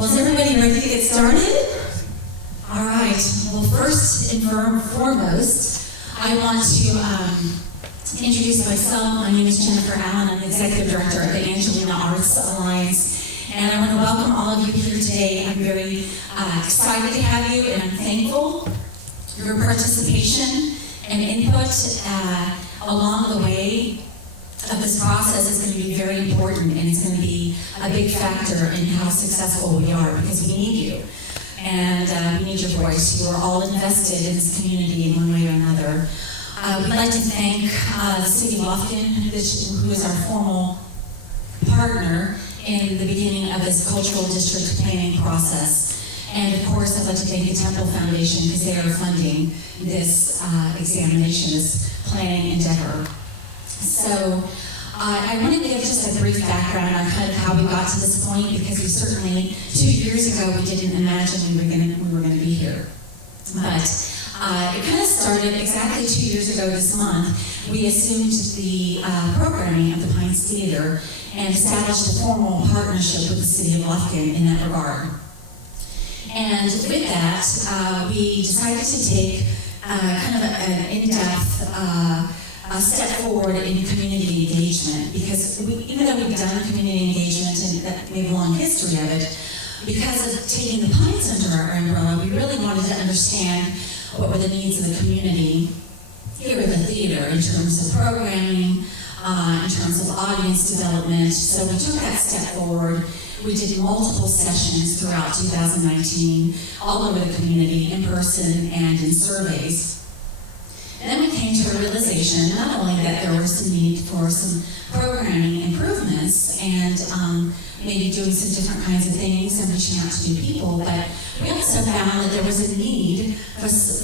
Well, is everybody ready to get started? All right. Well, first and foremost, I want to introduce myself. My name is Jennifer Allen. I'm the Executive Director of the Angelina Arts Alliance. And I want to welcome all of you here today. I'm very excited to have you, and I'm thankful for your participation and input along the way of this process. Is going to be very important, and it's going to be a big factor in how successful we are, because we need you. And we need your voice. You are all invested in this community in one way or another. We'd like to thank the City of Lufkin, who is our formal partner in the beginning of this cultural district planning process. And of course, I'd like to thank the Temple Foundation, because they are funding this examination, this planning endeavor. So I want to give just a brief background on kind of how we got to this point, because we certainly, 2 years ago, we didn't imagine we were going to be here. But it kind of started exactly 2 years ago this month. We assumed the programming of the Pines Theater and established a formal partnership with the City of Lufkin in that regard. And with that, we decided to take kind of an in-depth step forward in community engagement, because even though we've done community engagement and we have a long history of it, because of taking the Pines under our umbrella, we really wanted to understand what were the needs of the community here in the theater in terms of programming, in terms of audience development. So we took that step forward. We did multiple sessions throughout 2019, all over the community, in person and in surveys. And then we came to a realization, not only that there was some need for some programming improvements and maybe doing some different kinds of things and reaching out to new people, but we also found that there was a need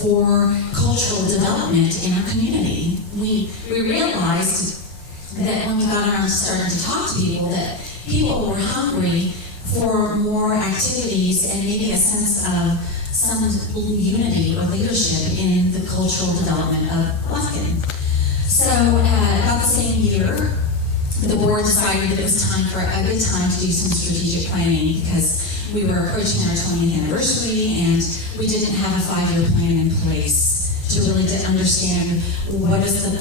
for cultural development in our community. We realized that when we got around to starting to talk to people, that people were hungry for more activities and maybe a sense of some unity or leadership in the cultural development of Lufkin. So about the same year, the board decided that it was time for a good time to do some strategic planning, because we were approaching our 20th anniversary and we didn't have a 5-year plan in place to really understand what is the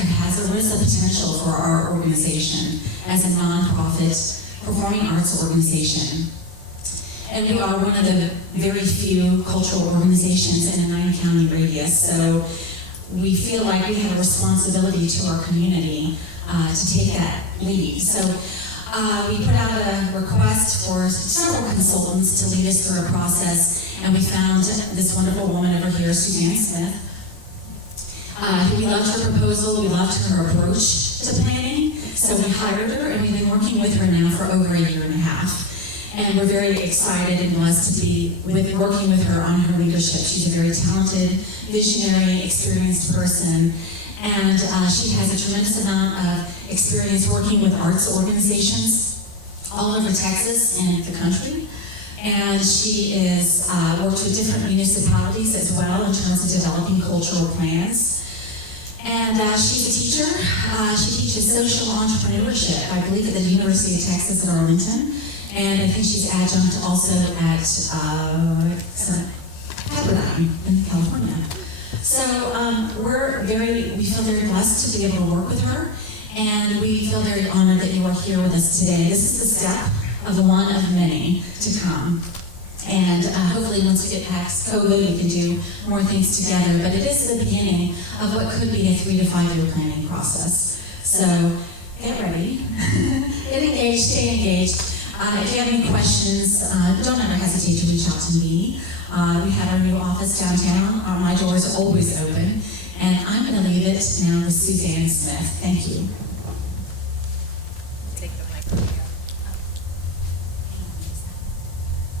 capacity, what is the potential for our organization as a nonprofit performing arts organization. And we are one of the very few cultural organizations in a 9-county radius, so we feel like we have a responsibility to our community to take that lead. So we put out a request for several consultants to lead us through a process, and we found this wonderful woman over here, Suzanne Smith. We loved her proposal, we loved her approach to planning, so we hired her, and we've been working with her now for over a year and a half. And we're very excited and blessed to be working with her on her leadership. She's a very talented, visionary, experienced person. And she has a tremendous amount of experience working with arts organizations all over Texas and the country. And she is worked with different municipalities as well in terms of developing cultural plans. And she's a teacher. She teaches social entrepreneurship, I believe, at the University of Texas at Arlington. And I think she's adjunct also at Pepperdine in California. So we feel very blessed to be able to work with her, and we feel very honored that you are here with us today. This is the step of one of many to come. And hopefully once we get past COVID, we can do more things together, but it is the beginning of what could be a 3 to 5 year planning process. So get ready, get engaged, stay engaged. If you have any questions, don't ever hesitate to reach out to me. We have our new office downtown. My door is always open. And I'm going to leave it now with Suzanne Smith. Thank you. Take the microphone here.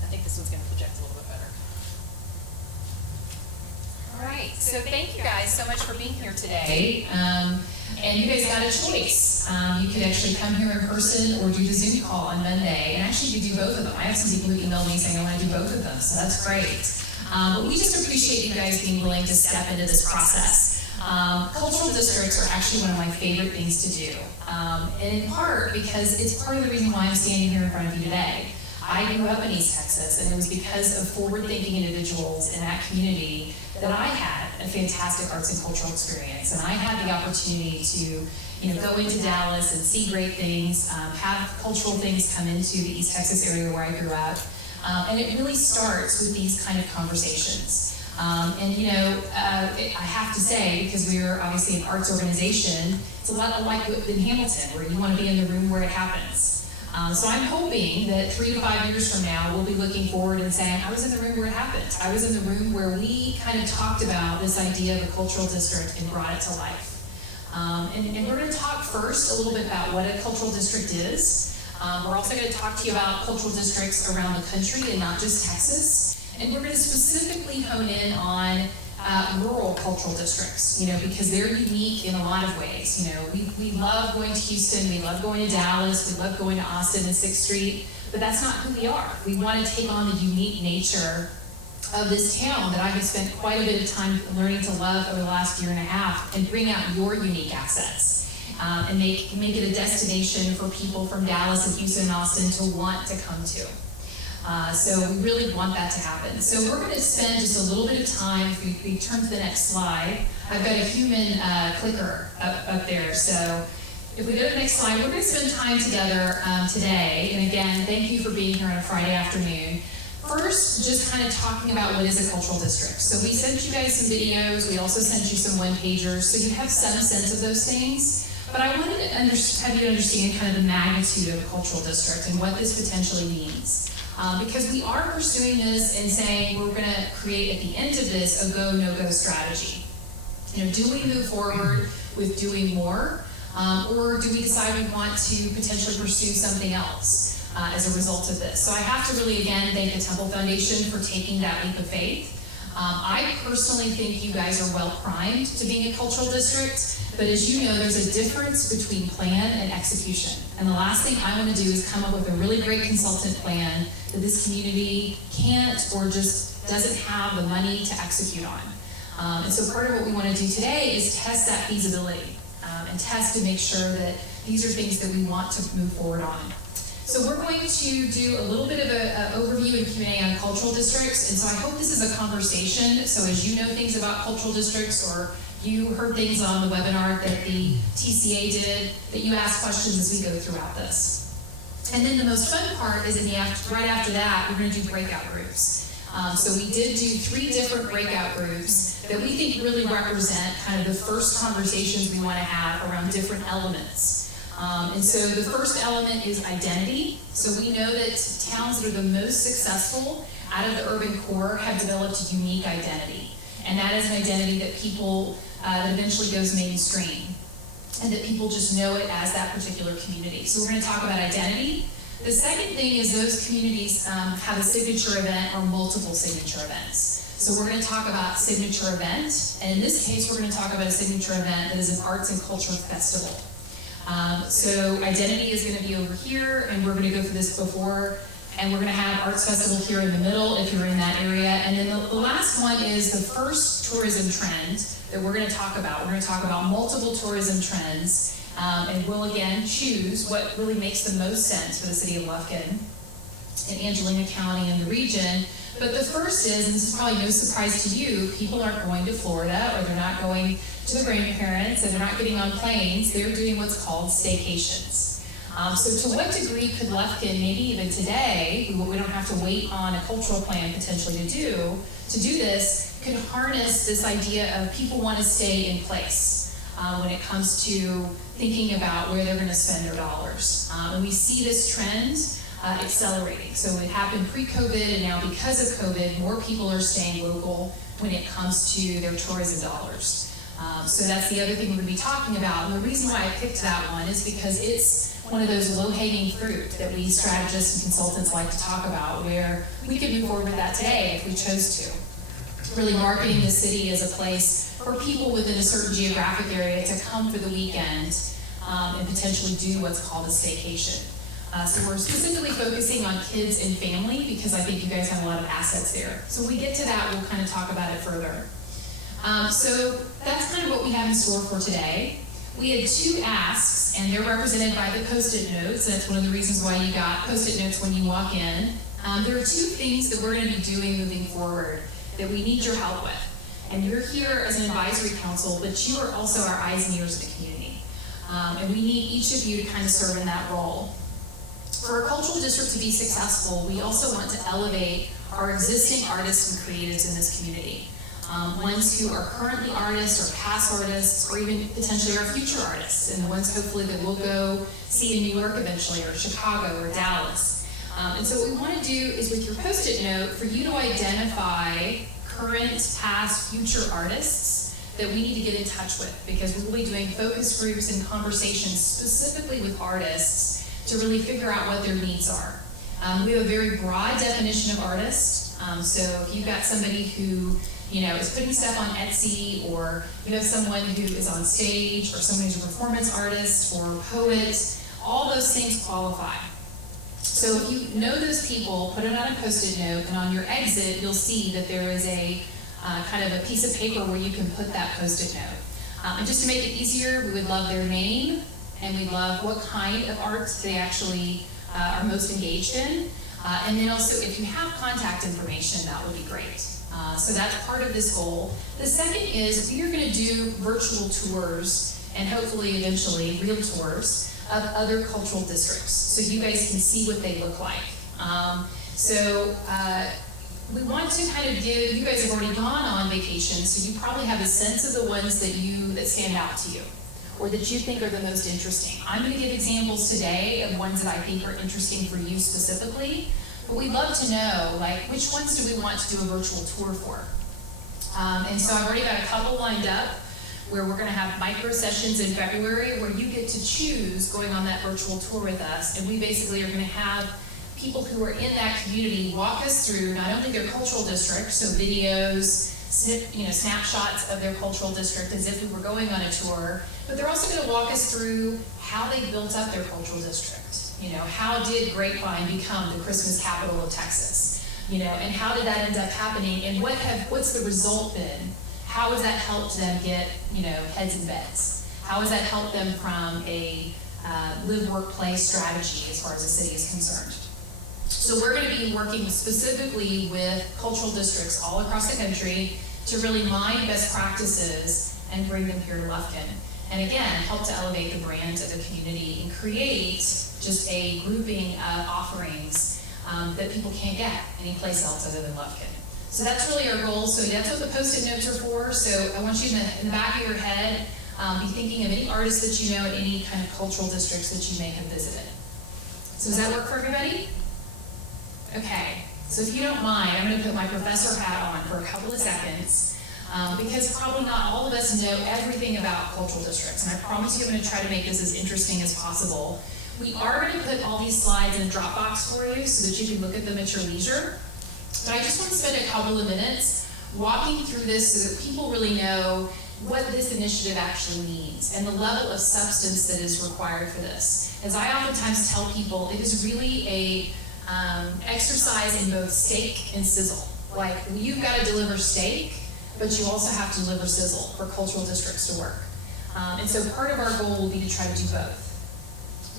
I think this one's going to project a little bit better. All right. So thank you guys so much for being here today. And you guys got a choice. You could actually come here in person or do the Zoom call on Monday. And actually you do both of them. I have some people who emailed me saying I want to do both of them, so that's great. But we just appreciate you guys being willing to step into this process. Cultural districts are actually one of my favorite things to do. And in part because it's part of the reason why I'm standing here in front of you today. I grew up in East Texas, and it was because of forward-thinking individuals in that community that I had a fantastic arts and cultural experience. And I had the opportunity to go into Dallas and see great things, have cultural things come into the East Texas area where I grew up. And it really starts with these kind of conversations. I have to say, because we are obviously an arts organization, it's a lot like in Hamilton, where you want to be in the room where it happens. So I'm hoping that 3 to 5 years from now, we'll be looking forward and saying, I was in the room where it happened. I was in the room where we kind of talked about this idea of a cultural district and brought it to life. And we're going to talk first a little bit about what a cultural district is. We're also going to talk to you about cultural districts around the country and not just Texas. And we're going to specifically hone in on rural cultural districts, because they're unique in a lot of ways. We love going to Houston, we love going to Dallas, we love going to Austin and 6th Street, but that's not who we are. We want to take on the unique nature of this town that I have spent quite a bit of time learning to love over the last year and a half, and bring out your unique assets. And make it a destination for people from Dallas and Houston and Austin to want to come to. So we really want that to happen. So we're going to spend just a little bit of time. If we turn to the next slide, I've got a human clicker up there. So if we go to the next slide, we're going to spend time together today. And again, thank you for being here on a Friday afternoon. First, just kind of talking about what is a cultural district. So we sent you guys some videos. We also sent you some one-pagers, so you have some sense of those things. But I wanted to have you understand kind of the magnitude of a cultural district and what this potentially means. Because we are pursuing this and saying we're going to create at the end of this a go, no-go strategy. Do we move forward with doing more, or do we decide we want to potentially pursue something else as a result of this? So I have to really, again, thank the Temple Foundation for taking that leap of faith. I personally think you guys are well primed to being a cultural district, but as you know, there's a difference between plan and execution. And the last thing I want to do is come up with a really great consultant plan that this community can't or just doesn't have the money to execute on. And so part of what we want to do today is test that feasibility and test to make sure that these are things that we want to move forward on. So we're going to do a little bit of an overview and Q&A on cultural districts, and so I hope this is a conversation. So as you know things about cultural districts, or you heard things on the webinar that the TCA did, that you ask questions as we go throughout this. And then the most fun part is right after that, we're going to do breakout groups. So we did do 3 different breakout groups that we think really represent kind of the first conversations we want to have around different elements. And so the first element is identity. So we know that towns that are the most successful out of the urban core have developed a unique identity. And that is an identity that people, that eventually goes mainstream, and that people just know it as that particular community. So we're going to talk about identity. The second thing is those communities have a signature event or multiple signature events. So we're going to talk about signature event, and in this case, we're going to talk about a signature event that is an arts and culture festival. So identity is going to be over here, and we're going to go through this before, and we're going to have Arts Festival here in the middle if you're in that area. And then the last one is the first tourism trend that we're going to talk about. We're going to talk about multiple tourism trends, and we'll again choose what really makes the most sense for the city of Lufkin and Angelina County and the region. But the first is, and this is probably no surprise to you, people aren't going to Florida, or they're not going to their grandparents, and they're not getting on planes. They're doing what's called staycations. So to what degree could Lufkin, maybe even today, we don't have to wait on a cultural plan potentially to do this, could harness this idea of people want to stay in place when it comes to thinking about where they're going to spend their dollars. And we see this trend accelerating. So it happened pre-COVID, and now because of COVID, more people are staying local when it comes to their tourism dollars. So that's the other thing we're going to be talking about. And the reason why I picked that one is because it's one of those low-hanging fruit that we strategists and consultants like to talk about, where we could move forward with that today if we chose to. Really marketing the city as a place for people within a certain geographic area to come for the weekend and potentially do what's called a staycation. So we're specifically focusing on kids and family because I think you guys have a lot of assets there. So when we get to that, we'll kind of talk about it further. So that's kind of what we have in store for today. We had 2 asks, and they're represented by the Postit Notes. That's one of the reasons why you got Postit Notes when you walk in. There are 2 things that we're going to be doing moving forward that we need your help with. And you're here as an advisory council, but you are also our eyes and ears of the community. And we need each of you to kind of serve in that role. For a cultural district to be successful, we also want to elevate our existing artists and creatives in this community. Ones who are currently artists or past artists, or even potentially our future artists, and the ones hopefully that we'll go see in New York eventually, or Chicago, or Dallas. And so what we want to do is, with your Post-it note, for you to identify current, past, future artists that we need to get in touch with, because we will be doing focus groups and conversations specifically with artists to really figure out what their needs are. We have a very broad definition of artist. So if you've got somebody who is putting stuff on Etsy, or you have someone who is on stage, or someone who's a performance artist or poet, all those things qualify. So if you know those people, put it on a Post-it note, and on your exit, you'll see that there is a kind of a piece of paper where you can put that Post-it note. And just to make it easier, we would love their name, and we'd love what kind of art they actually are most engaged in. And then also, if you have contact information, that would be great. So that's part of this goal. The second is we are going to do virtual tours, and hopefully eventually real tours, of other cultural districts, so you guys can see what they look like. We want to kind of give, you guys have already gone on vacation, so you probably have a sense of the ones that stand out to you, or that you think are the most interesting. I'm going to give examples today of ones that I think are interesting for you specifically, but we'd love to know, like, which ones do we want to do a virtual tour for? And so I've already got a couple lined up, where we're going to have micro sessions in February where you get to choose going on that virtual tour with us. And we basically are going to have people who are in that community walk us through not only their cultural district, so videos, snapshots of their cultural district as if we were going on a tour, but they're also going to walk us through how they built up their cultural district. How did Grapevine become the Christmas capital of Texas? And how did that end up happening? And what's the result been? How has that helped them get, heads in beds? How has that helped them from a live, work, play strategy as far as the city is concerned? So we're going to be working specifically with cultural districts all across the country to really mine best practices and bring them here to Lufkin. And again, help to elevate the brand of the community and create just a grouping of offerings that people can't get anyplace else other than Lufkin. So that's really our goal. So that's what the Post-it notes are for. So I want you in the back of your head, be thinking of any artists that you know in any kind of cultural districts that you may have visited. So does that work for everybody? Okay. So if you don't mind, I'm going to put my professor hat on for a couple of seconds, because probably not all of us know everything about cultural districts. And I promise you I'm going to try to make this as interesting as possible. We are going to put all these slides in a Dropbox for you so that you can look at them at your leisure. But I just want to spend a couple of minutes walking through this so that people really know what this initiative actually means and the level of substance that is required for this. As I oftentimes tell people, it is really a exercise in both steak and sizzle. Like, you've got to deliver steak, but you also have to deliver sizzle for cultural districts to work. And so part of our goal will be to try to do both.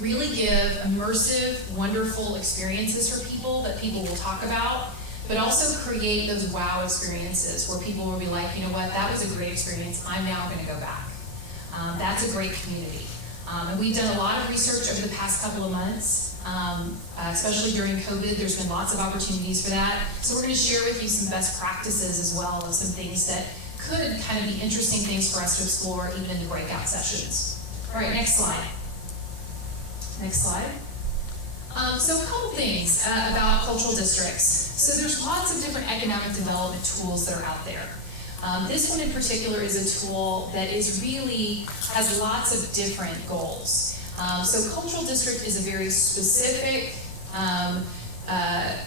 Really give immersive, wonderful experiences for people that people will talk about, but also create those wow experiences where people will be like, you know what, that was a great experience, I'm now going to go back. That's a great community. And we've done a lot of research over the past couple of months, especially during COVID. There's been lots of opportunities for that. So we're going to share with you some best practices as well of some things that could kind of be interesting things for us to explore even in the breakout sessions. All right, next slide. Next slide. So a couple things about cultural districts. So there's lots of different economic development tools that are out there. This one in particular is a tool that has lots of different goals. So cultural district is a very specific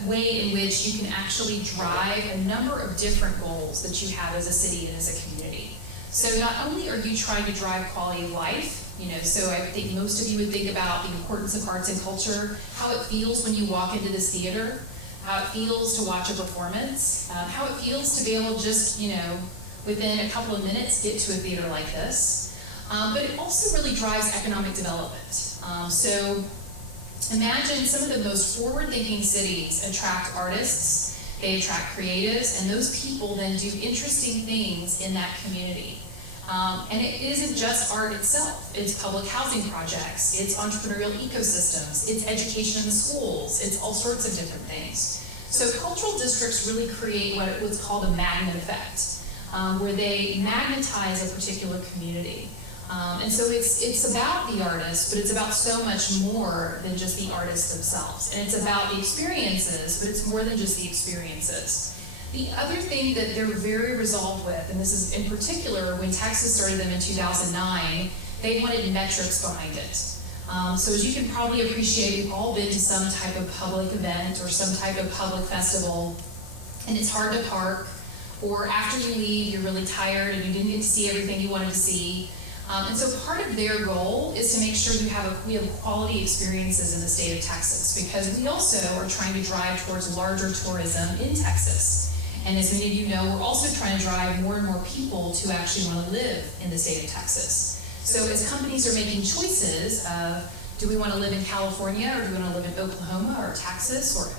way in which you can actually drive a number of different goals that you have as a city and as a community. So not only are you trying to drive quality of life, so I think most of you would think about the importance of arts and culture, how it feels when you walk into this theater, how it feels to watch a performance, how it feels to be able to just, within a couple of minutes get to a theater like this. but it also really drives economic development. So imagine some of the most forward-thinking cities attract artists, they attract creatives, and those people then do interesting things in that community. And it isn't just art itself. It's public housing projects, it's entrepreneurial ecosystems, it's education in the schools, it's all sorts of different things. So cultural districts really create what's called a magnet effect, where they magnetize a particular community. And so it's about the artists, but it's about so much more than just the artists themselves. And it's about the experiences, but it's more than just the experiences. The other thing that they're very resolved with, and this is in particular when Texas started them in 2009, they wanted metrics behind it. So as you can probably appreciate, we've all been to some type of public event or some type of public festival, and it's hard to park, or after you leave, you're really tired and you didn't get to see everything you wanted to see. And so part of their goal is to make sure we have quality experiences in the state of Texas, because we also are trying to drive towards larger tourism in Texas. And as many of you know, we're also trying to drive more and more people to actually want to live in the state of Texas. So as companies are making choices of, do we want to live in California, or do we want to live in Oklahoma or Texas or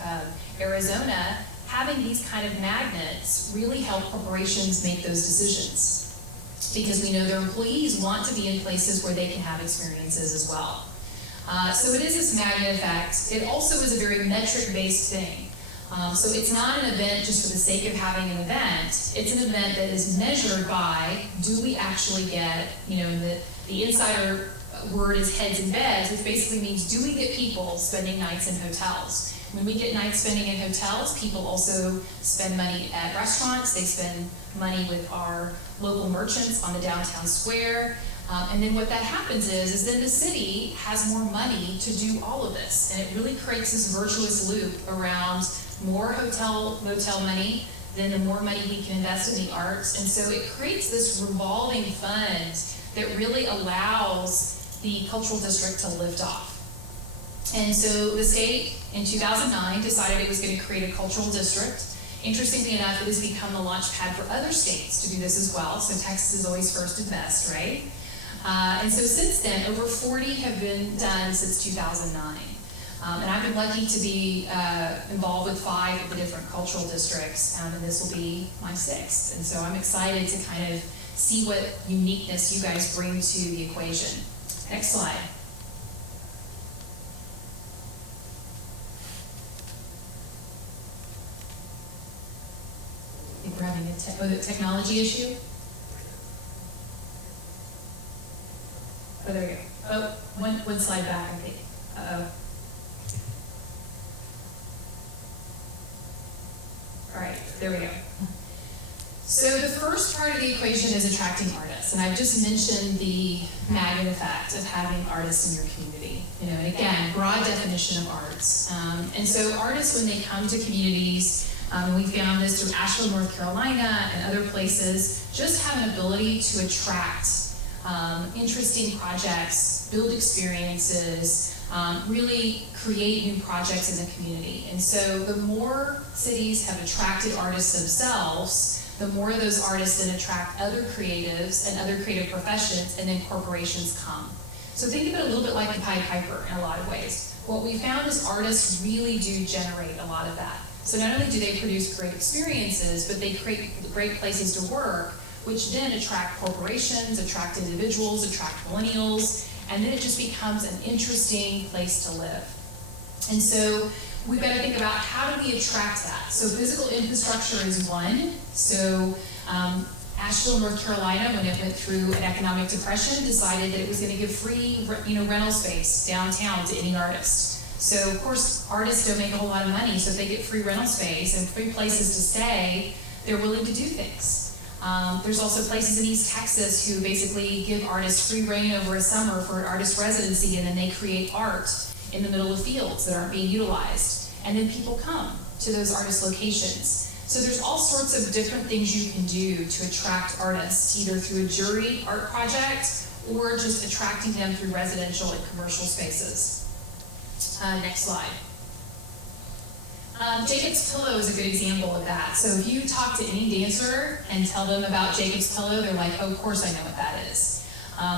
Arizona, having these kind of magnets really help corporations make those decisions, because we know their employees want to be in places where they can have experiences as well. So it is this magnet effect. It also is a very metric-based thing. So it's not an event just for the sake of having an event. It's an event that is measured by, do we actually get, the insider word is heads in beds, which basically means, do we get people spending nights in hotels? When we get nights spending in hotels, people also spend money at restaurants, they spend money with our local merchants on the downtown square. And then what that happens is then the city has more money to do all of this. And it really creates this virtuous loop around more motel money, then the more money we can invest in the arts. And so it creates this revolving fund that really allows the cultural district to lift off. And so the state in 2009 decided it was going to create a cultural district. Interestingly enough, it has become the launch pad for other states to do this as well. So Texas is always first and best, right? And so since then, over 40 have been done since 2009. And I've been lucky to be involved with 5 of the different cultural districts, and this will be my 6th. And so I'm excited to kind of see what uniqueness you guys bring to the equation. Next slide. I think we're having a technology issue. Oh, there we go. Oh, one slide back, I think. Uh-oh. All right, there we go. So the first part of the equation is attracting artists, and I've just mentioned the magnet effect of having artists in your community. And again, broad definition of arts. And so artists, when they come to communities, and we found this through Asheville, North Carolina, and other places, just have an ability to attract interesting projects, build experiences, really create new projects in the community. And so the more cities have attracted artists themselves, the more those artists then attract other creatives and other creative professions, and then corporations come. So think of it a little bit like the Pied Piper in a lot of ways. What we found is artists really do generate a lot of that. So not only do they produce great experiences, but they create great places to work, which then attract corporations, attract individuals, attract millennials, and then it just becomes an interesting place to live. And so we've got to think about, how do we attract that? So physical infrastructure is one. So Asheville, North Carolina, when it went through an economic depression, decided that it was going to give free rental space downtown to any artist. So of course, artists don't make a whole lot of money, so if they get free rental space and free places to stay, they're willing to do things. There's also places in East Texas who basically give artists free reign over a summer for an artist residency, and then they create art in the middle of fields that aren't being utilized. And then people come to those artist locations. So there's all sorts of different things you can do to attract artists, either through a jury art project or just attracting them through residential and commercial spaces. Next slide. Jacob's Pillow is a good example of that. So if you talk to any dancer and tell them about Jacob's Pillow, they're like, oh, of course I know what that is.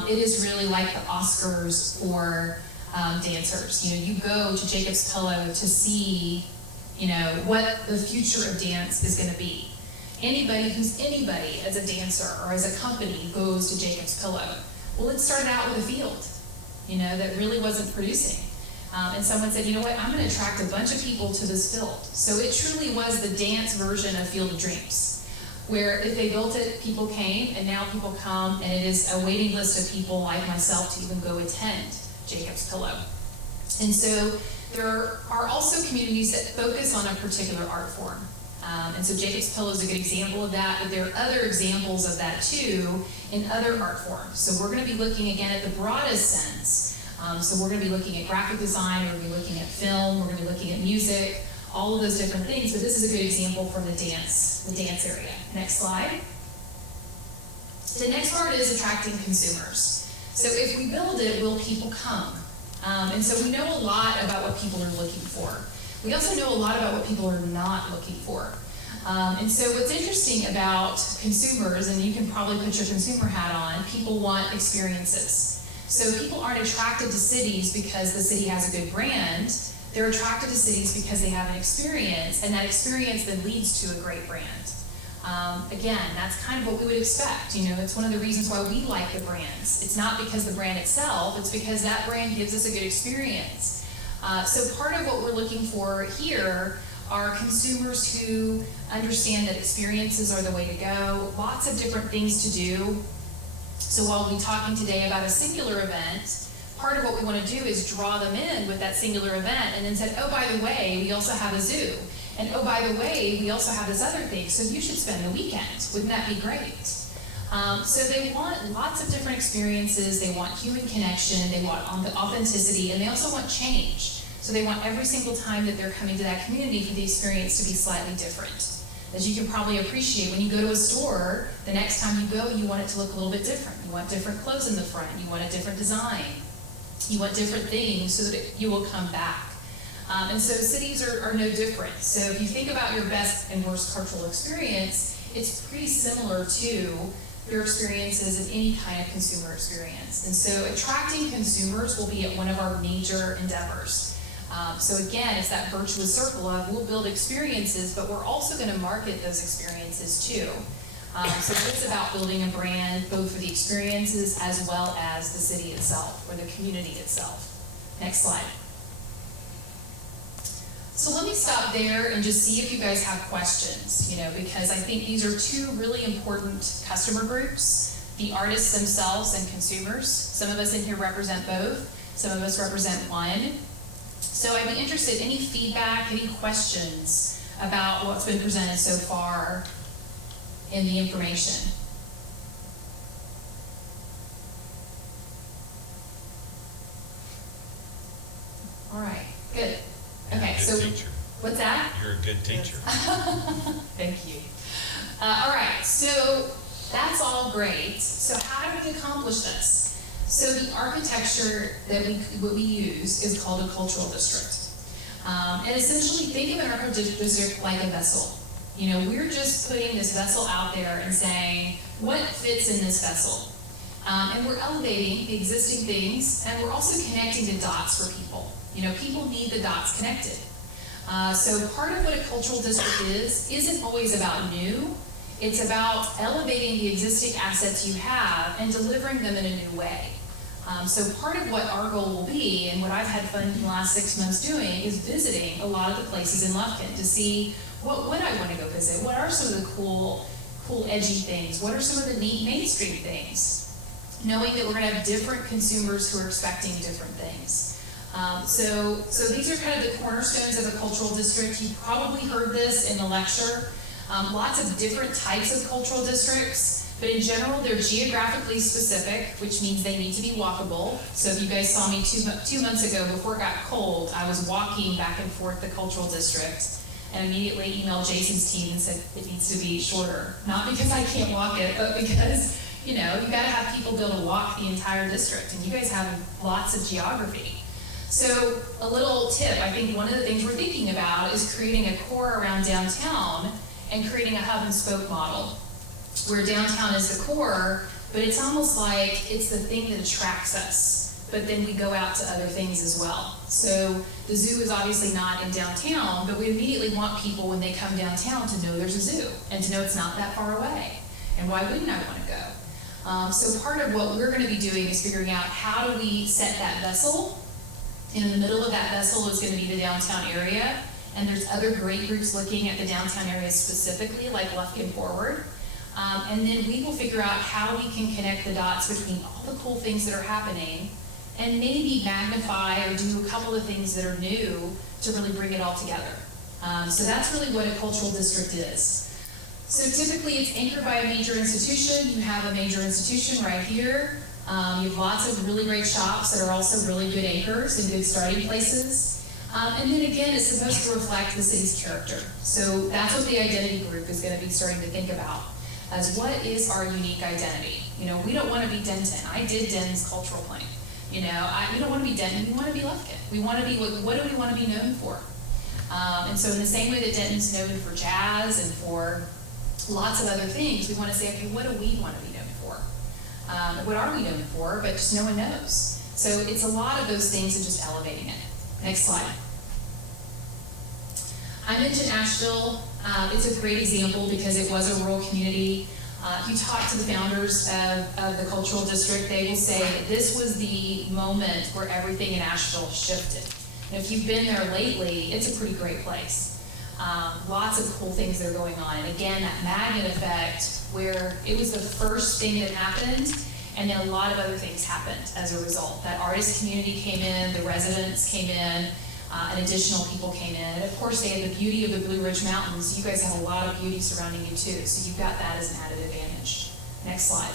It is really like the Oscars for dancers. You know, you go to Jacob's Pillow to see, you know, what the future of dance is going to be. Anybody who's anybody as a dancer or as a company goes to Jacob's Pillow. Well, it started out with a field, you know, that really wasn't producing. And someone said, you know what, I'm going to attract a bunch of people to this field. So it truly was the dance version of Field of Dreams, where if they built it, people came, and now people come, and it is a waiting list of people like myself to even go attend Jacob's Pillow. And so there are also communities that focus on a particular art form. And so Jacob's Pillow is a good example of that, but there are other examples of that too in other art forms. So we're going to be looking again at the broadest sense. So we're going to be looking at graphic design, we're going to be looking at film, we're going to be looking at music, all of those different things, but this is a good example from the dance area. Next slide. The next part is attracting consumers. So if we build it, will people come? And so we know a lot about what people are looking for. We also know a lot about what people are not looking for. And so what's interesting about consumers, and you can probably put your consumer hat on, people want experiences. So people aren't attracted to cities because the city has a good brand. They're attracted to cities because they have an experience, and that experience then leads to a great brand. Again, that's kind of what we would expect. You know, it's one of the reasons why we like the brands. It's not because the brand itself, it's because that brand gives us a good experience. So part of what we're looking for here are consumers who understand that experiences are the way to go, lots of different things to do. So while we'll be talking today about a singular event, part of what we want to do is draw them in with that singular event and then say, oh, by the way, we also have a zoo. And oh, by the way, we also have this other thing, so you should spend the weekend. Wouldn't that be great? So they want lots of different experiences. They want human connection. They want authenticity, and they also want change. So they want every single time that they're coming to that community for the experience to be slightly different. As you can probably appreciate, when you go to a store, the next time you go, you want it to look a little bit different. You want different clothes in the front. You want a different design. You want different things so that you will come back. And so cities are no different. So if you think about your best and worst cultural experience, it's pretty similar to your experiences of any kind of consumer experience. And so attracting consumers will be one of our major endeavors. So again, it's that virtuous circle of we'll build experiences, but we're also going to market those experiences too. So it's about building a brand, both for the experiences as well as the city itself, or the community itself. Next slide. So let me stop there and just see if you guys have questions, you know, because I think these are two really important customer groups, the artists themselves and consumers. Some of us in here represent both. Some of us represent one. So I'd be interested, any feedback, any questions about what's been presented so far in the information? All right, good. Okay, so teacher. What's that? You're a good teacher. Thank you. All right, so that's all great. So how do we accomplish this? So the architecture that we use is called a cultural district. And essentially think of an architectural district like a vessel. You know, we're just putting this vessel out there and saying, what fits in this vessel? And we're elevating the existing things, and we're also connecting the dots for people. You know, people need the dots connected. So part of what a cultural district isn't always about new. It's about elevating the existing assets you have and delivering them in a new way. So part of what our goal will be, and what I've had fun in the last 6 months doing, is visiting a lot of the places in Lufkin to see what would I want to go visit. What are some of the cool edgy things? What are some of the neat mainstream things? Knowing that we're going to have different consumers who are expecting different things. So these are kind of the cornerstones of a cultural district. You've probably heard this in the lecture. Lots of different types of cultural districts. But in general, they're geographically specific, which means they need to be walkable. So if you guys saw me two months ago, before it got cold, I was walking back and forth the cultural district and immediately emailed Jason's team and said it needs to be shorter. Not because I can't walk it, but because, you know, you gotta have people be able to walk the entire district, and you guys have lots of geography. So a little tip, I think one of the things we're thinking about is creating a core around downtown and creating a hub and spoke model, where downtown is the core, but it's almost like it's the thing that attracts us, but then we go out to other things as well. So the zoo is obviously not in downtown, but we immediately want people when they come downtown to know there's a zoo and to know it's not that far away. And why wouldn't I want to go? So part of what we're going to be doing is figuring out how do we set that vessel. In the middle of that vessel is going to be the downtown area, and there's other great groups looking at the downtown area specifically, like Lufkin Forward. And then we will figure out how we can connect the dots between all the cool things that are happening and maybe magnify or do a couple of things that are new to really bring it all together. So that's really what a cultural district is. So typically it's anchored by a major institution. You have a major institution right here. You have lots of really great shops that are also really good anchors and good starting places. And then again, it's supposed to reflect the city's character. So that's what the identity group is going to be starting to think about, as what is our unique identity? You know, we don't want to be Denton. I did Denton's cultural plan. You know, we don't want to be Denton, we want to be Lufkin. We want to be, what do we want to be known for? And so in the same way that Denton's known for jazz and for lots of other things, we want to say, okay, what do we want to be known for? What are we known for? But just no one knows. So it's a lot of those things and just elevating it. Next slide. I mentioned Asheville. It's a great example because it was a rural community. If you talk to the founders of the cultural district, they will say that this was the moment where everything in Asheville shifted. And if you've been there lately, it's a pretty great place. Lots of cool things that are going on. And again, that magnet effect where it was the first thing that happened, and then a lot of other things happened as a result. That artist community came in, the residents came in, and additional people came in. And of course, they had the beauty of the Blue Ridge Mountains. You guys have a lot of beauty surrounding you too, so you've got that as an added advantage. Next slide.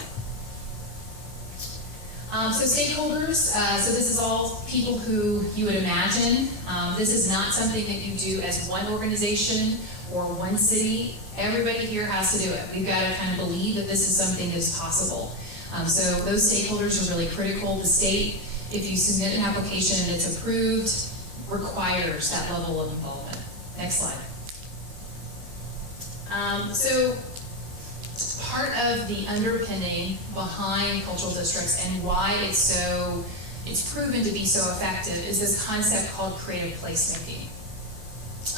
So stakeholders, so this is all people who you would imagine. This is not something that you do as one organization or one city. Everybody here has to do it. We've got to kind of believe that this is something that's possible. So those stakeholders are really critical. The state, if you submit an application and it's approved, requires that level of involvement. Next slide. So part of the underpinning behind cultural districts and why it's proven to be so effective is this concept called creative placemaking.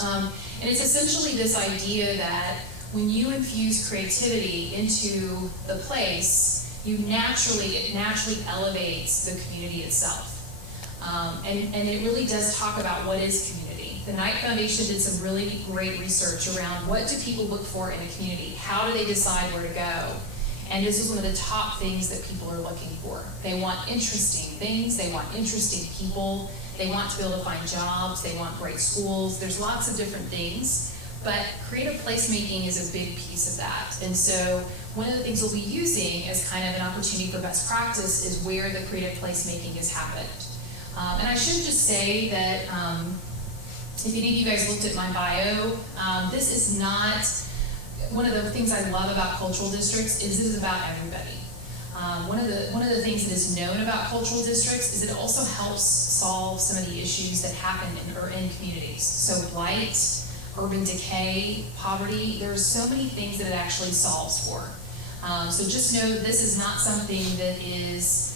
And it's essentially this idea that when you infuse creativity into the place, it naturally elevates the community itself. And it really does talk about what is community. The Knight Foundation did some really great research around what do people look for in a community? How do they decide where to go? And this is one of the top things that people are looking for. They want interesting things, they want interesting people, they want to be able to find jobs, they want great schools. There's lots of different things, but creative placemaking is a big piece of that. And so one of the things we'll be using as kind of an opportunity for best practice is where the creative placemaking has happened. And I should just say that if any of you guys looked at my bio, this is not, one of the things I love about cultural districts is it is about everybody. One of the things that is known about cultural districts is it also helps solve some of the issues that happen in communities. So blight, urban decay, poverty, there's so many things that it actually solves for. So just know this is not something that is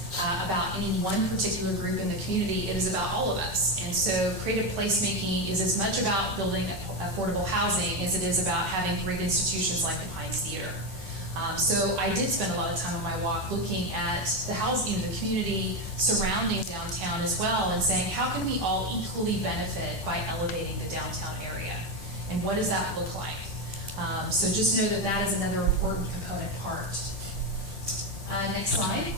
about any one particular group in the community. It is about all of us. And so creative placemaking is as much about building affordable housing as it is about having great institutions like the Pines Theater. So I did spend a lot of time on my walk looking at the housing, the community surrounding downtown as well, and saying, how can we all equally benefit by elevating the downtown area? And what does that look like? So just know that that is another important component part. Next slide.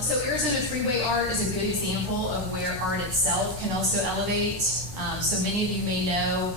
So Arizona Freeway Art is a good example of where art itself can also elevate. So many of you may know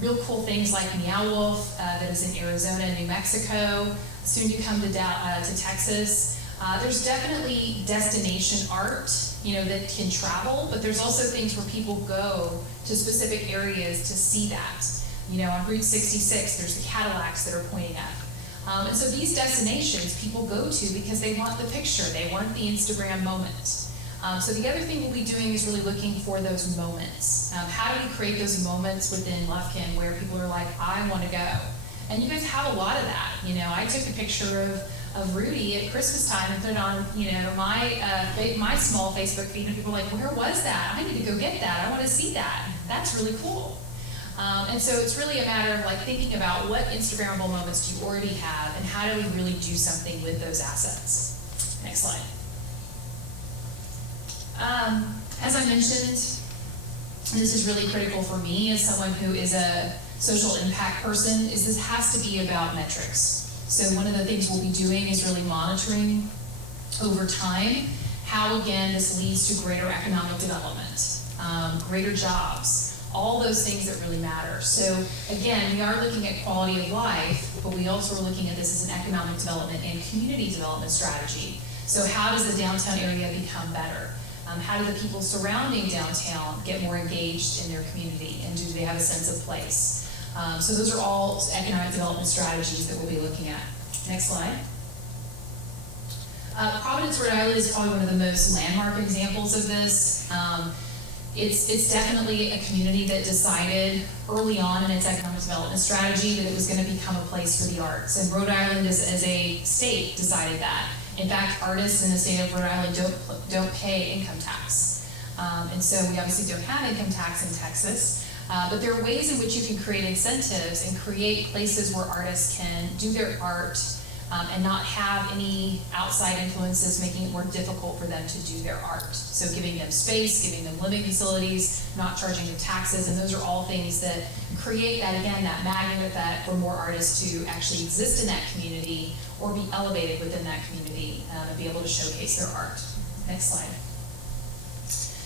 real cool things like Meow Wolf that is in Arizona and New Mexico. Soon you come to Texas. There's definitely destination art, that can travel, but there's also things where people go to specific areas to see that. On Route 66, there's the Cadillacs that are pointing up. And so these destinations people go to because they want the picture, they want the Instagram moment. So the other thing we'll be doing is really looking for those moments. How do we create those moments within Lufkin where people are like, I want to go? And you guys have a lot of that. You know, I took a picture of Rudy at Christmas time and put it on, you know, my small Facebook feed, and people were like, where was that? I need to go get that. I want to see that. That's really cool. And so it's really a matter of like thinking about what Instagrammable moments do you already have, and how do we really do something with those assets. Next slide. As I mentioned, this is really critical for me as someone who is a social impact person, is this has to be about metrics. So one of the things we'll be doing is really monitoring over time how, again, this leads to greater economic development, greater jobs, all those things that really matter. So again, we are looking at quality of life, but we also are looking at this as an economic development and community development strategy. So how does the downtown area become better? How do the people surrounding downtown get more engaged in their community, and do they have a sense of place? So those are all economic development strategies that we'll be looking at. Next slide. Providence, Rhode Island is probably one of the most landmark examples of this. It's definitely a community that decided early on in its economic development strategy that it was going to become a place for the arts. And Rhode Island as a state decided that. In fact, artists in the state of Rhode Island don't pay income tax. And so we obviously don't have income tax in Texas. But there are ways in which you can create incentives and create places where artists can do their art and not have any outside influences making it more difficult for them to do their art. So giving them space, giving them living facilities, not charging them taxes, and those are all things that create that, again, that magnet effect for more artists to actually exist in that community or be elevated within that community and be able to showcase their art. Next slide.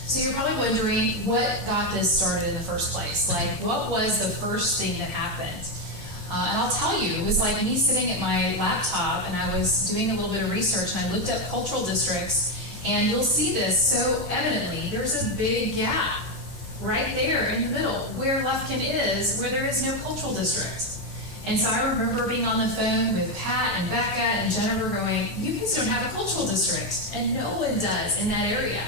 So you're probably wondering what got this started in the first place. Like, what was the first thing that happened? And I'll tell you, it was like me sitting at my laptop and I was doing a little bit of research and I looked up cultural districts, and you'll see this so evidently. There's a big gap right there in the middle where Lufkin is, where there is no cultural district. And so I remember being on the phone with Pat and Becca and Jennifer going, you guys don't have a cultural district, and no one does in that area.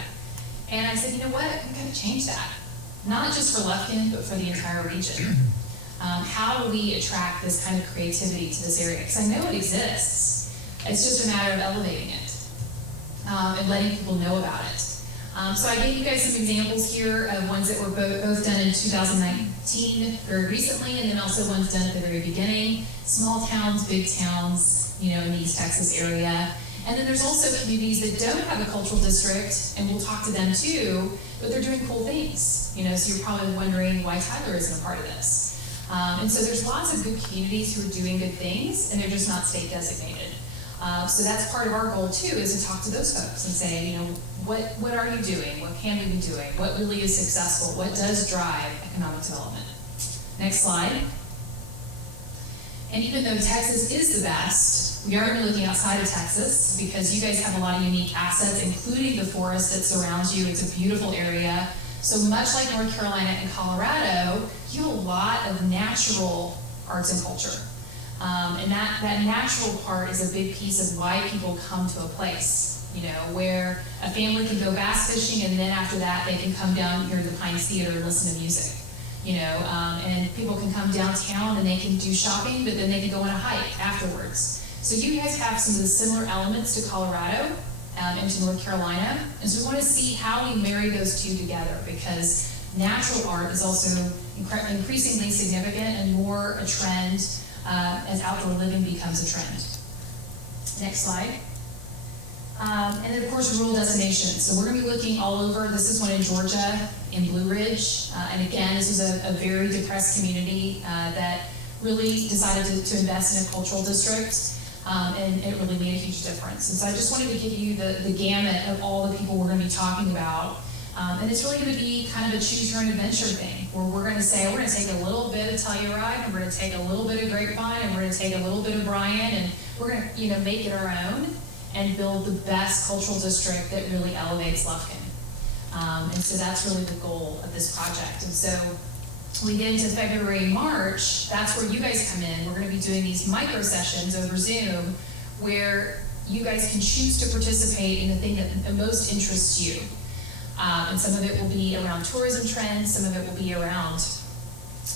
And I said, you know what, we've got to change that. Not just for Lufkin, but for the entire region. How do we attract this kind of creativity to this area? Because I know it exists. It's just a matter of elevating it and letting people know about it. So I gave you guys some examples here of ones that were both done in 2019, very recently, and then also ones done at the very beginning. Small towns, big towns, you know, in the East Texas area. And then there's also communities that don't have a cultural district, and we'll talk to them too, but they're doing cool things. You know, so you're probably wondering why Tyler isn't a part of this. And so there's lots of good communities who are doing good things, and they're just not state designated. So that's part of our goal too, is to talk to those folks and say, you know, what are you doing? What can we be doing? What really is successful? What does drive economic development? Next slide. And even though Texas is the best, we are going to be looking outside of Texas because you guys have a lot of unique assets, including the forest that surrounds you. It's a beautiful area. So much like North Carolina and Colorado, you have a lot of natural arts and culture. And that natural part is a big piece of why people come to a place, you know, where a family can go bass fishing, and then after that they can come down here to the Pines Theater and listen to music. You know, and people can come downtown and they can do shopping, but then they can go on a hike afterwards. So you guys have some of the similar elements to Colorado and to North Carolina. And so we want to see how we marry those two together, because natural art is also increasingly significant and more a trend as outdoor living becomes a trend. Next slide. And then, of course, rural destinations. So we're going to be looking all over. This is one in Georgia, in Blue Ridge. And again, this was a very depressed community that really decided to invest in a cultural district. And it really made a huge difference. And so I just wanted to give you the gamut of all the people we're going to be talking about. And it's really going to be kind of a choose your own adventure thing, where we're going to say, we're going to take a little bit of Telluride, and we're going to take a little bit of Grapevine, and we're going to take a little bit of Bryan, and we're going to, you know, make it our own and build the best cultural district that really elevates Lufkin. And so that's really the goal of this project. And so we get into February and March, that's where you guys come in. We're going to be doing these micro sessions over Zoom where you guys can choose to participate in the thing that most interests you. And some of it will be around tourism trends, some of it will be around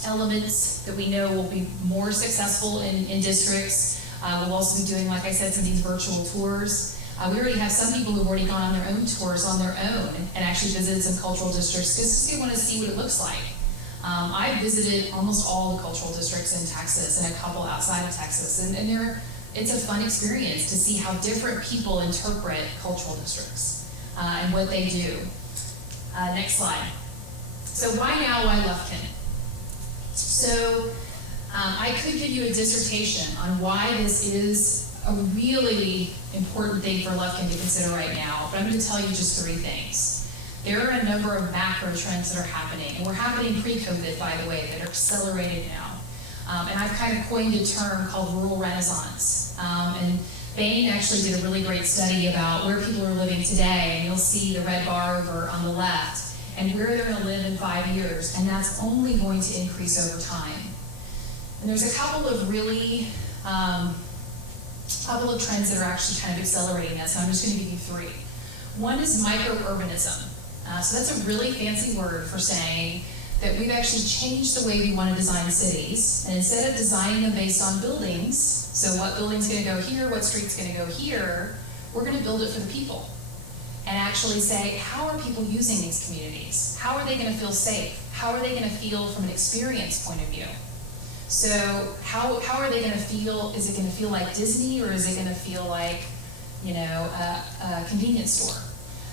elements that we know will be more successful in districts. We'll also be doing, like I said, some of these virtual tours. We already have some people who've already gone on their own tours on their own and actually visited some cultural districts because they want to see what it looks like. I've visited almost all the cultural districts in Texas and a couple outside of Texas, and it's a fun experience to see how different people interpret cultural districts and what they do. Next slide. So why now, why Lufkin? So I could give you a dissertation on why this is a really important thing for Lufkin to consider right now, but I'm going to tell you just 3 things. There are a number of macro trends that are happening, and were happening pre-COVID, by the way, that are accelerated now. And I've kind of coined a term called rural renaissance. And Bain actually did a really great study about where people are living today, and you'll see the red bar over on the left, and where they're going to live in 5 years, and that's only going to increase over time. And there's a couple of really trends that are actually kind of accelerating this, and I'm just going to give you 3. One is microurbanism. So that's a really fancy word for saying that we've actually changed the way we want to design cities, and instead of designing them based on buildings, so what building's going to go here, what street's going to go here, we're going to build it for the people. And actually say, how are people using these communities? How are they going to feel safe? How are they going to feel from an experience point of view? So how are they going to feel? Is it going to feel like Disney, or is it going to feel like, a convenience store?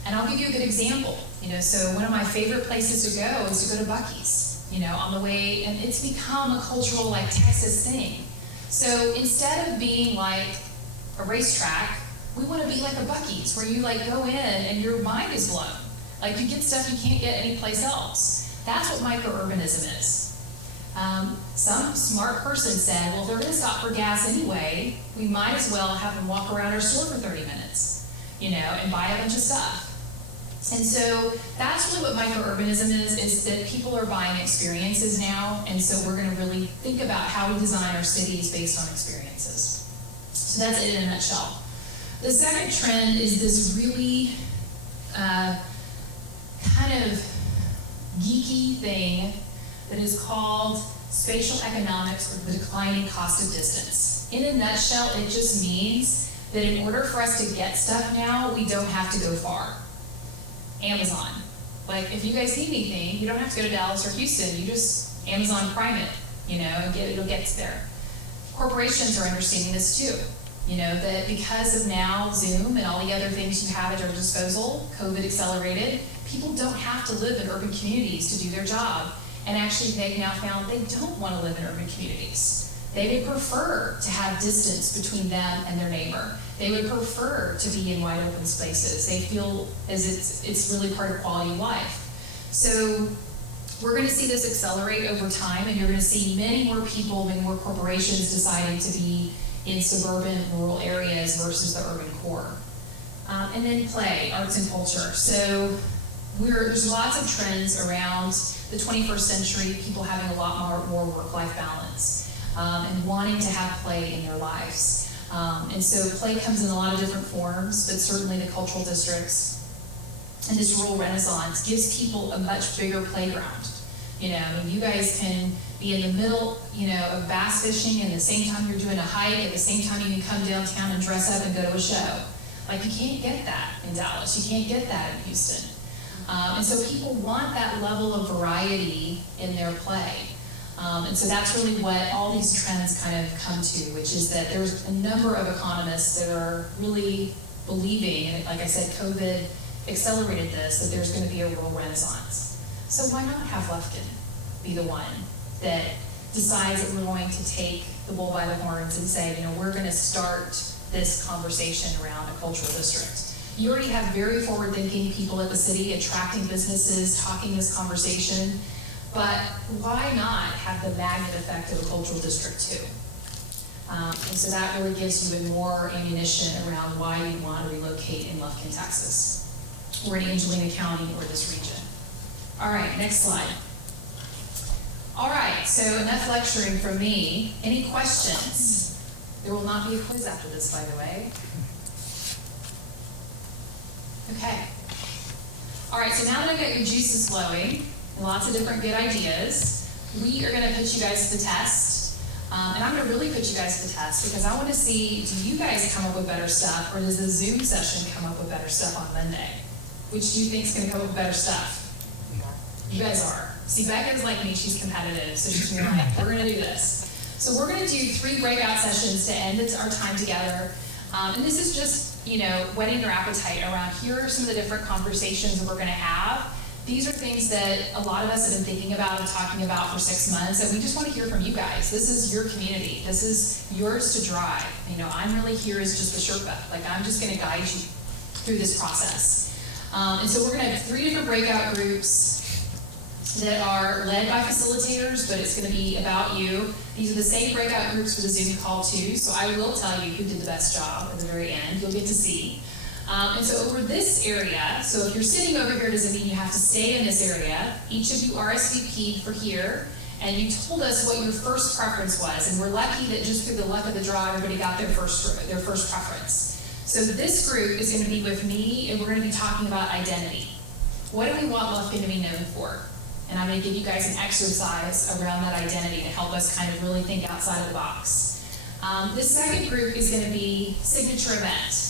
And I'll give you a good example. So one of my favorite places to go is to go to Buc-ee's, on the way, and it's become a cultural, Texas thing. So instead of being like a racetrack, we want to be like a Buc-ee's, where you go in and your mind is blown. You get stuff you can't get anyplace else. That's what microurbanism is. Some smart person said, well, if they're going to stop for gas anyway, we might as well have them walk around our store for 30 minutes, and buy a bunch of stuff. And so that's really what microurbanism is that people are buying experiences now, and so we're going to really think about how we design our cities based on experiences. So that's it in a nutshell. The second trend is this really kind of geeky thing that is called spatial economics, or the declining cost of distance. In a nutshell, it just means that in order for us to get stuff now, we don't have to go far. Amazon. If you guys need anything, you don't have to go to Dallas or Houston. You just Amazon Prime it, and it'll get there. Corporations are understanding this too. That because of now Zoom and all the other things you have at your disposal, COVID accelerated, people don't have to live in urban communities to do their job. And actually, they've now found they don't want to live in urban communities. They would prefer to have distance between them and their neighbor. They would prefer to be in wide open spaces. They feel as it's really part of quality of life. So we're going to see this accelerate over time, and you're going to see many more people, many more corporations deciding to be in suburban, rural areas versus the urban core. And then play, arts and culture. So there's lots of trends around the 21st century, people having a lot more work-life balance. And wanting to have play in their lives. And so play comes in a lot of different forms, but certainly the cultural districts and this rural renaissance gives people a much bigger playground. You guys can be in the middle, of bass fishing, and at the same time you're doing a hike, at the same time you can come downtown and dress up and go to a show. You can't get that in Dallas, you can't get that in Houston. And so people want that level of variety in their play. And so that's really what all these trends kind of come to, which is that there's a number of economists that are really believing, and like I said, COVID accelerated this, that there's going to be a rural renaissance. So why not have Lufkin be the one that decides that we're going to take the bull by the horns and say, we're going to start this conversation around a cultural district. You already have very forward-thinking people at the city attracting businesses, talking this conversation. But why not have the magnet effect of a cultural district too? And so that really gives you even more ammunition around why you want to relocate in Lufkin, Texas, or in Angelina County, or this region. All right, next slide. All right, so enough lecturing from me. Any questions? There will not be a quiz after this, by the way. Okay. All right, so now that I've got your juices flowing, lots of different good ideas, we are gonna put you guys to the test. And I'm gonna really put you guys to the test because I wanna see, do you guys come up with better stuff or does the Zoom session come up with better stuff on Monday? Which do you think is gonna come up with better stuff? You guys are. See, Becca's like me, she's competitive, so she's gonna be like, we're gonna do this. So we're gonna do 3 breakout sessions to end our time together. And this is just, whetting your appetite around here are some of the different conversations that we're gonna have. These are things that a lot of us have been thinking about and talking about for 6 months, and we just wanna hear from you guys. This is your community. This is yours to drive. I'm really here as just the Sherpa. Like, I'm just gonna guide you through this process. And so we're gonna have 3 different breakout groups that are led by facilitators, but it's gonna be about you. These are the same breakout groups for the Zoom call too, so I will tell you who did the best job at the very end. You'll get to see. And so over this area, so if you're sitting over here, doesn't mean you have to stay in this area. Each of you RSVP'd for here, and you told us what your first preference was, and we're lucky that just through the luck of the draw, everybody got their first preference. So this group is gonna be with me, and we're gonna be talking about identity. What do we want Lufkin to be known for? And I'm gonna give you guys an exercise around that identity to help us kind of really think outside of the box. This second group is gonna be signature event.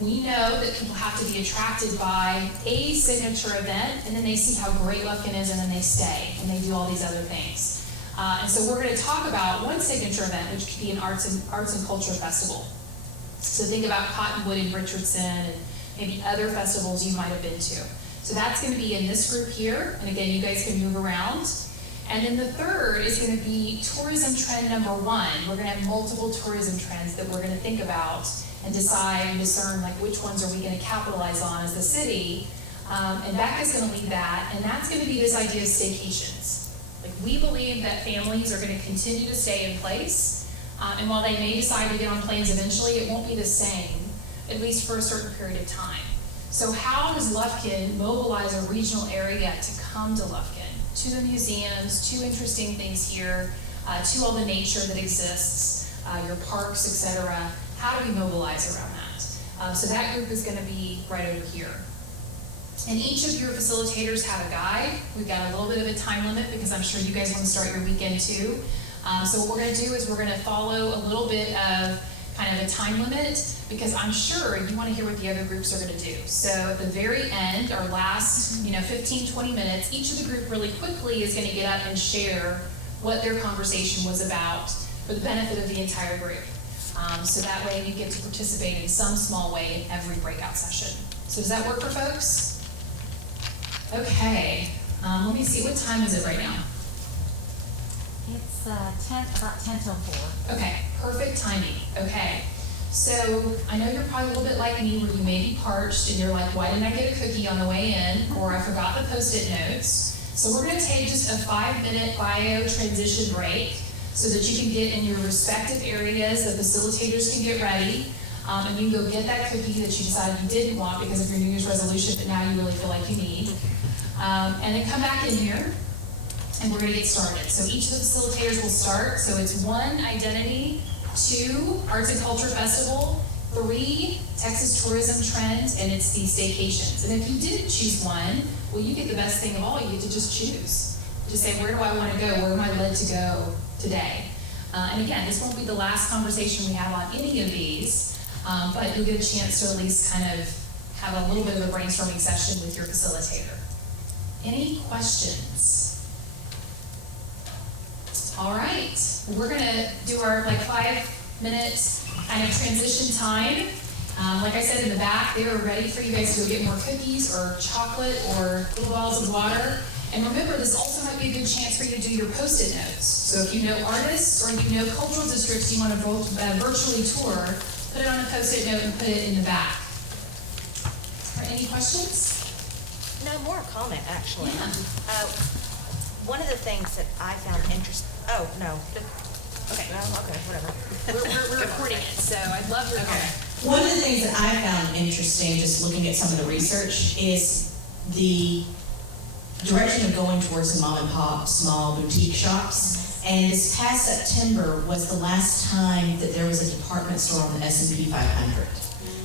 We know that people have to be attracted by a signature event, and then they see how great Lufkin is, and then they stay, and they do all these other things. And so we're gonna talk about one signature event, which could be an arts and culture festival. So think about Cottonwood in Richardson, and maybe other festivals you might have been to. So that's gonna be in this group here, and again, you guys can move around. And then the third is gonna be tourism trend number 1. We're gonna have multiple tourism trends that we're gonna think about and decide and discern like which ones are we gonna capitalize on as the city. And Becca's gonna lead that, and that's gonna be this idea of staycations. Like, we believe that families are gonna continue to stay in place, and while they may decide to get on planes eventually, it won't be the same, at least for a certain period of time. So how does Lufkin mobilize a regional area to come to Lufkin, to the museums, to interesting things here, to all the nature that exists, your parks, etc. How do we mobilize around that? So that group is gonna be right over here. And each of your facilitators have a guide. We've got a little bit of a time limit because I'm sure you guys wanna start your weekend too. So what we're gonna do is we're gonna follow a little bit of kind of a time limit, because I'm sure you want to hear what the other groups are going to do. So at the very end, our last 15, 20 minutes, each of the group really quickly is going to get up and share what their conversation was about for the benefit of the entire group. So that way you get to participate in some small way in every breakout session. So does that work for folks? Okay, let me see, what time is it right now? It's about 10 till 4. Okay, perfect timing. Okay, so I know you're probably a little bit like me where you may be parched and you're like, why didn't I get a cookie on the way in? Or I forgot the Postit Notes. So we're gonna take just a 5-minute bio transition break so that you can get in your respective areas, the facilitators can get ready, and you can go get that cookie that you decided you didn't want because of your New Year's resolution, but now you really feel like you need. And then come back in here, and we're gonna get started. So each of the facilitators will start. So it's 1, identity, 2, arts and culture festival, 3, Texas tourism trend, and it's these staycations. And if you didn't choose one, well, you get the best thing of all. You get to just choose. Just say, where do I wanna go? Where am I led to go today? And again, this won't be the last conversation we have on any of these, but you'll get a chance to at least kind of have a little bit of a brainstorming session with your facilitator. Any questions? All right, we're gonna do our 5-minute kind of transition time. Like I said, in the back, they are ready for you guys to go get more cookies or chocolate or little bottles of water. And remember, this also might be a good chance for you to do your Postit Notes. So if you know artists or you know cultural districts you want to virtually tour, put it on a Postit Note and put it in the back. All right, any questions? No, more a comment, actually. Yeah. One of the things that I found interesting. Oh, no. Okay, well, okay, whatever. We're recording it, so I'd love your comment. One of the things that I found interesting, just looking at some of the research, is the direction of going towards the mom and pop, small boutique shops. And this past September was the last time that there was a department store on the S&P 500.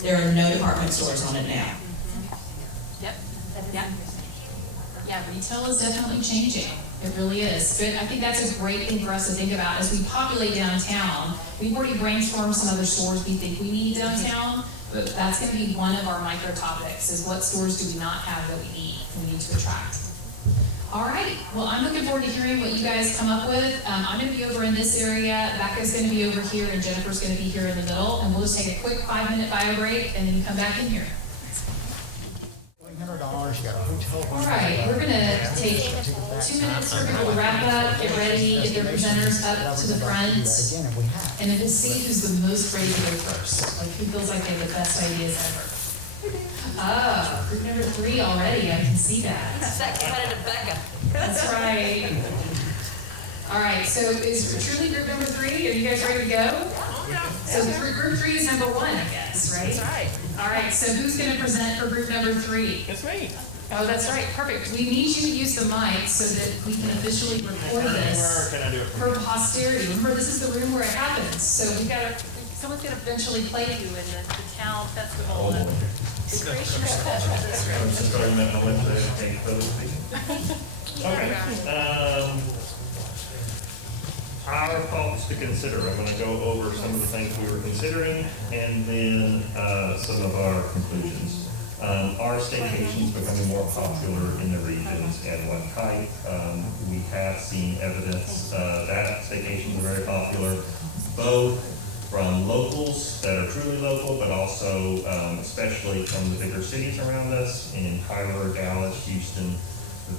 There are no department stores on it now. Yep. Yeah, retail is definitely changing. It really is. But I think that's a great thing for us to think about as we populate downtown. We've already brainstormed some other stores we think we need downtown, but that's going to be one of our micro topics is what stores do we not have that we need to attract. All right, well, I'm looking forward to hearing what you guys come up with. I'm going to be over in this area, Becca's going to be over here, and Jennifer's going to be here in the middle, and we'll just take a quick 5-minute bio break, and then you come back in here. $100, you got a hotel. All right, we're going to take 2 minutes for people to wrap up, get ready, get their presenters up to the front, Again, if we have. and then we'll see who's the most ready to go first, like who feels like they have the best ideas ever. Ah, group number 3 already, I can see that. That's that competitive Becca. That's right. All right, so is truly group number 3, are you guys ready to go? So group 3 is number 1, I guess, right? That's right. All right, so who's going to present for group number 3? It's me. Oh, that's right, perfect. We need you to use the mic so that we can officially record Where this can I do it? for posterity. Remember, this is the room where it happens, so someone's going to eventually play you in the town festival. And the creation of culture of this room. I'm just starting that on Wednesday, I think, so to speak. Okay. Our thoughts to consider. I'm going to go over some of the things we were considering and then some of our conclusions. Are staycations becoming more popular in the regions and what type? We have seen evidence that staycations are very popular, both from locals that are truly local, but also especially from the bigger cities around us in Tyler, Dallas, Houston,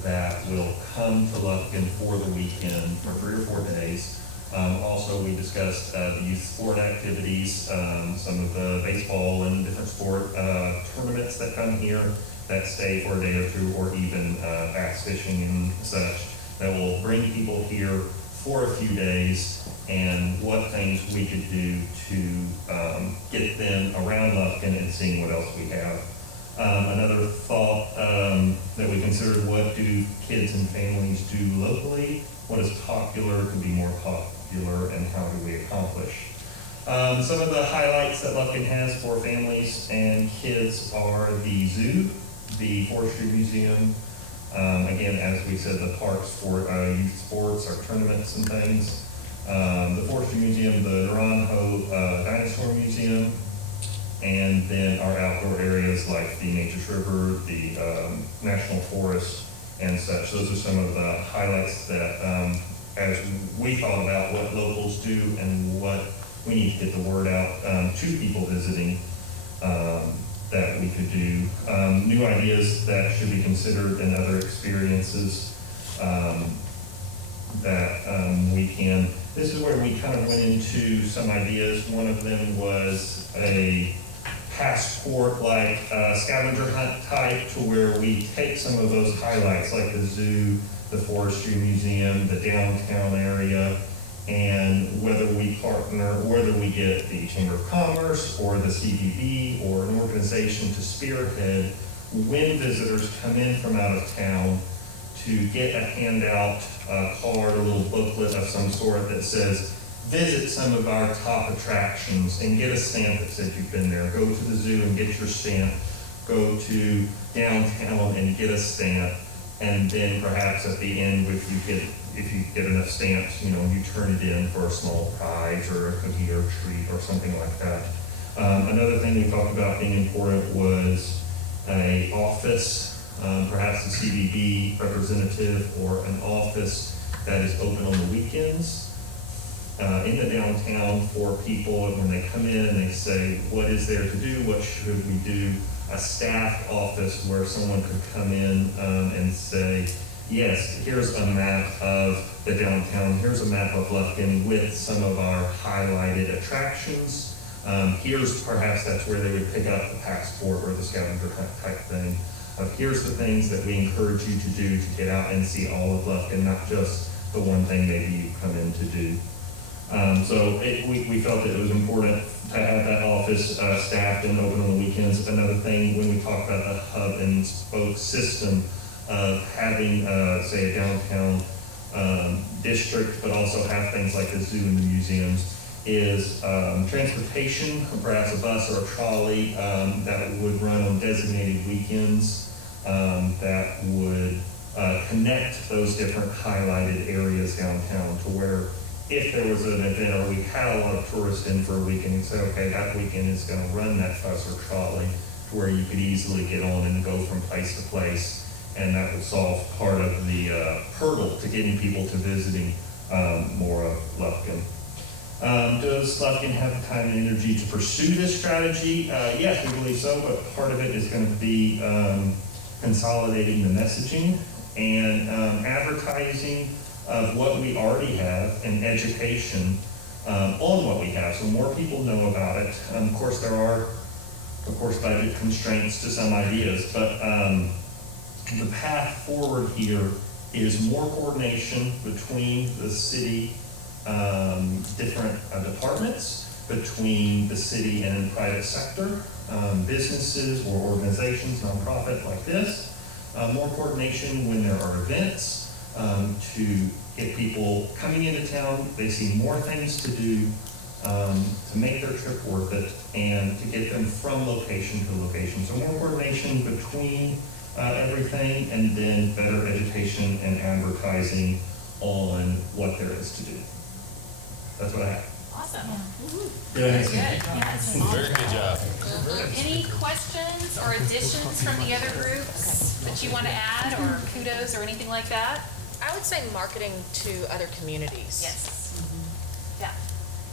that will come to Lufkin for the weekend for 3 or 4 days. Also, we discussed the youth sport activities, some of the baseball and different sport tournaments that come here that stay for a day or 2, or even bass fishing and such, that will bring people here for a few days, and what things we could do to get them around Lufkin and seeing what else we have. Another thought that we considered, what do kids and families do locally? What is popular to be more popular, and how do we accomplish? Some of the highlights that Lufkin has for families and kids are the zoo, the Forestry Museum, again, as we said, the parks for youth sports, our tournaments and things, the Forestry Museum, the Naranjo Dinosaur Museum, and then our outdoor areas like the Nature's River, the National Forest, and such. Those are some of the highlights that, as we thought about what locals do and what we need to get the word out to people visiting, that we could do. New ideas that should be considered and other experiences that we can. This is where we kind of went into some ideas. One of them was a passport like scavenger hunt type, to where we take some of those highlights like the zoo, the Forestry Museum, the downtown area, and whether we partner, whether we get the Chamber of Commerce or the CVB or an organization to spearhead when visitors come in from out of town, to get a handout, card, a little booklet of some sort that says, visit some of our top attractions and get a stamp that says you've been there. Go to the zoo and get your stamp. Go to downtown and get a stamp. And then perhaps at the end, if you get enough stamps, you turn it in for a small prize or a cookie or treat or something like that. Another thing we talked about being important was an office, perhaps a CVB representative, or an office that is open on the weekends in the downtown for people. And when they come in and they say, what is there to do? What should we do? A staff office where someone could come in and say, yes, here's a map of the downtown, here's a map of Lufkin with some of our highlighted attractions. Here's perhaps that's where they would pick up the passport or the scavenger hunt type thing. Here's the things that we encourage you to do to get out and see all of Lufkin, not just the one thing maybe you come in to do. We felt that it was important to have that office staffed and open on the weekends. Another thing, when we talk about the hub and spoke system of having, say, a downtown district, but also have things like the zoo and the museums, is transportation, perhaps a bus or a trolley that would run on designated weekends that would connect those different highlighted areas downtown to where if there was an event or we had a lot of tourists in for a weekend, you'd say, okay, that weekend is going to run that bus or trolley to where you could easily get on and go from place to place. And that would solve part of the hurdle to getting people to visiting more of Lufkin. Does Lufkin have the time and energy to pursue this strategy? Yes, we believe so, but part of it is going to be consolidating the messaging and advertising of what we already have and education on what we have, so more people know about it. Of course, there are, budget constraints to some ideas, but the path forward here is more coordination between the city, different departments, between the city and private sector, businesses or organizations, nonprofit like this, more coordination when there are events, to get people coming into town. They see more things to do to make their trip worth it and to get them from location to location. So more coordination between everything, and then better education and advertising on what there is to do. That's what I have. Awesome. Good. Very good. Very good job. Any questions or additions from the other groups that you want to add, or kudos or anything like that? I would say marketing to other communities. Yes. Yeah.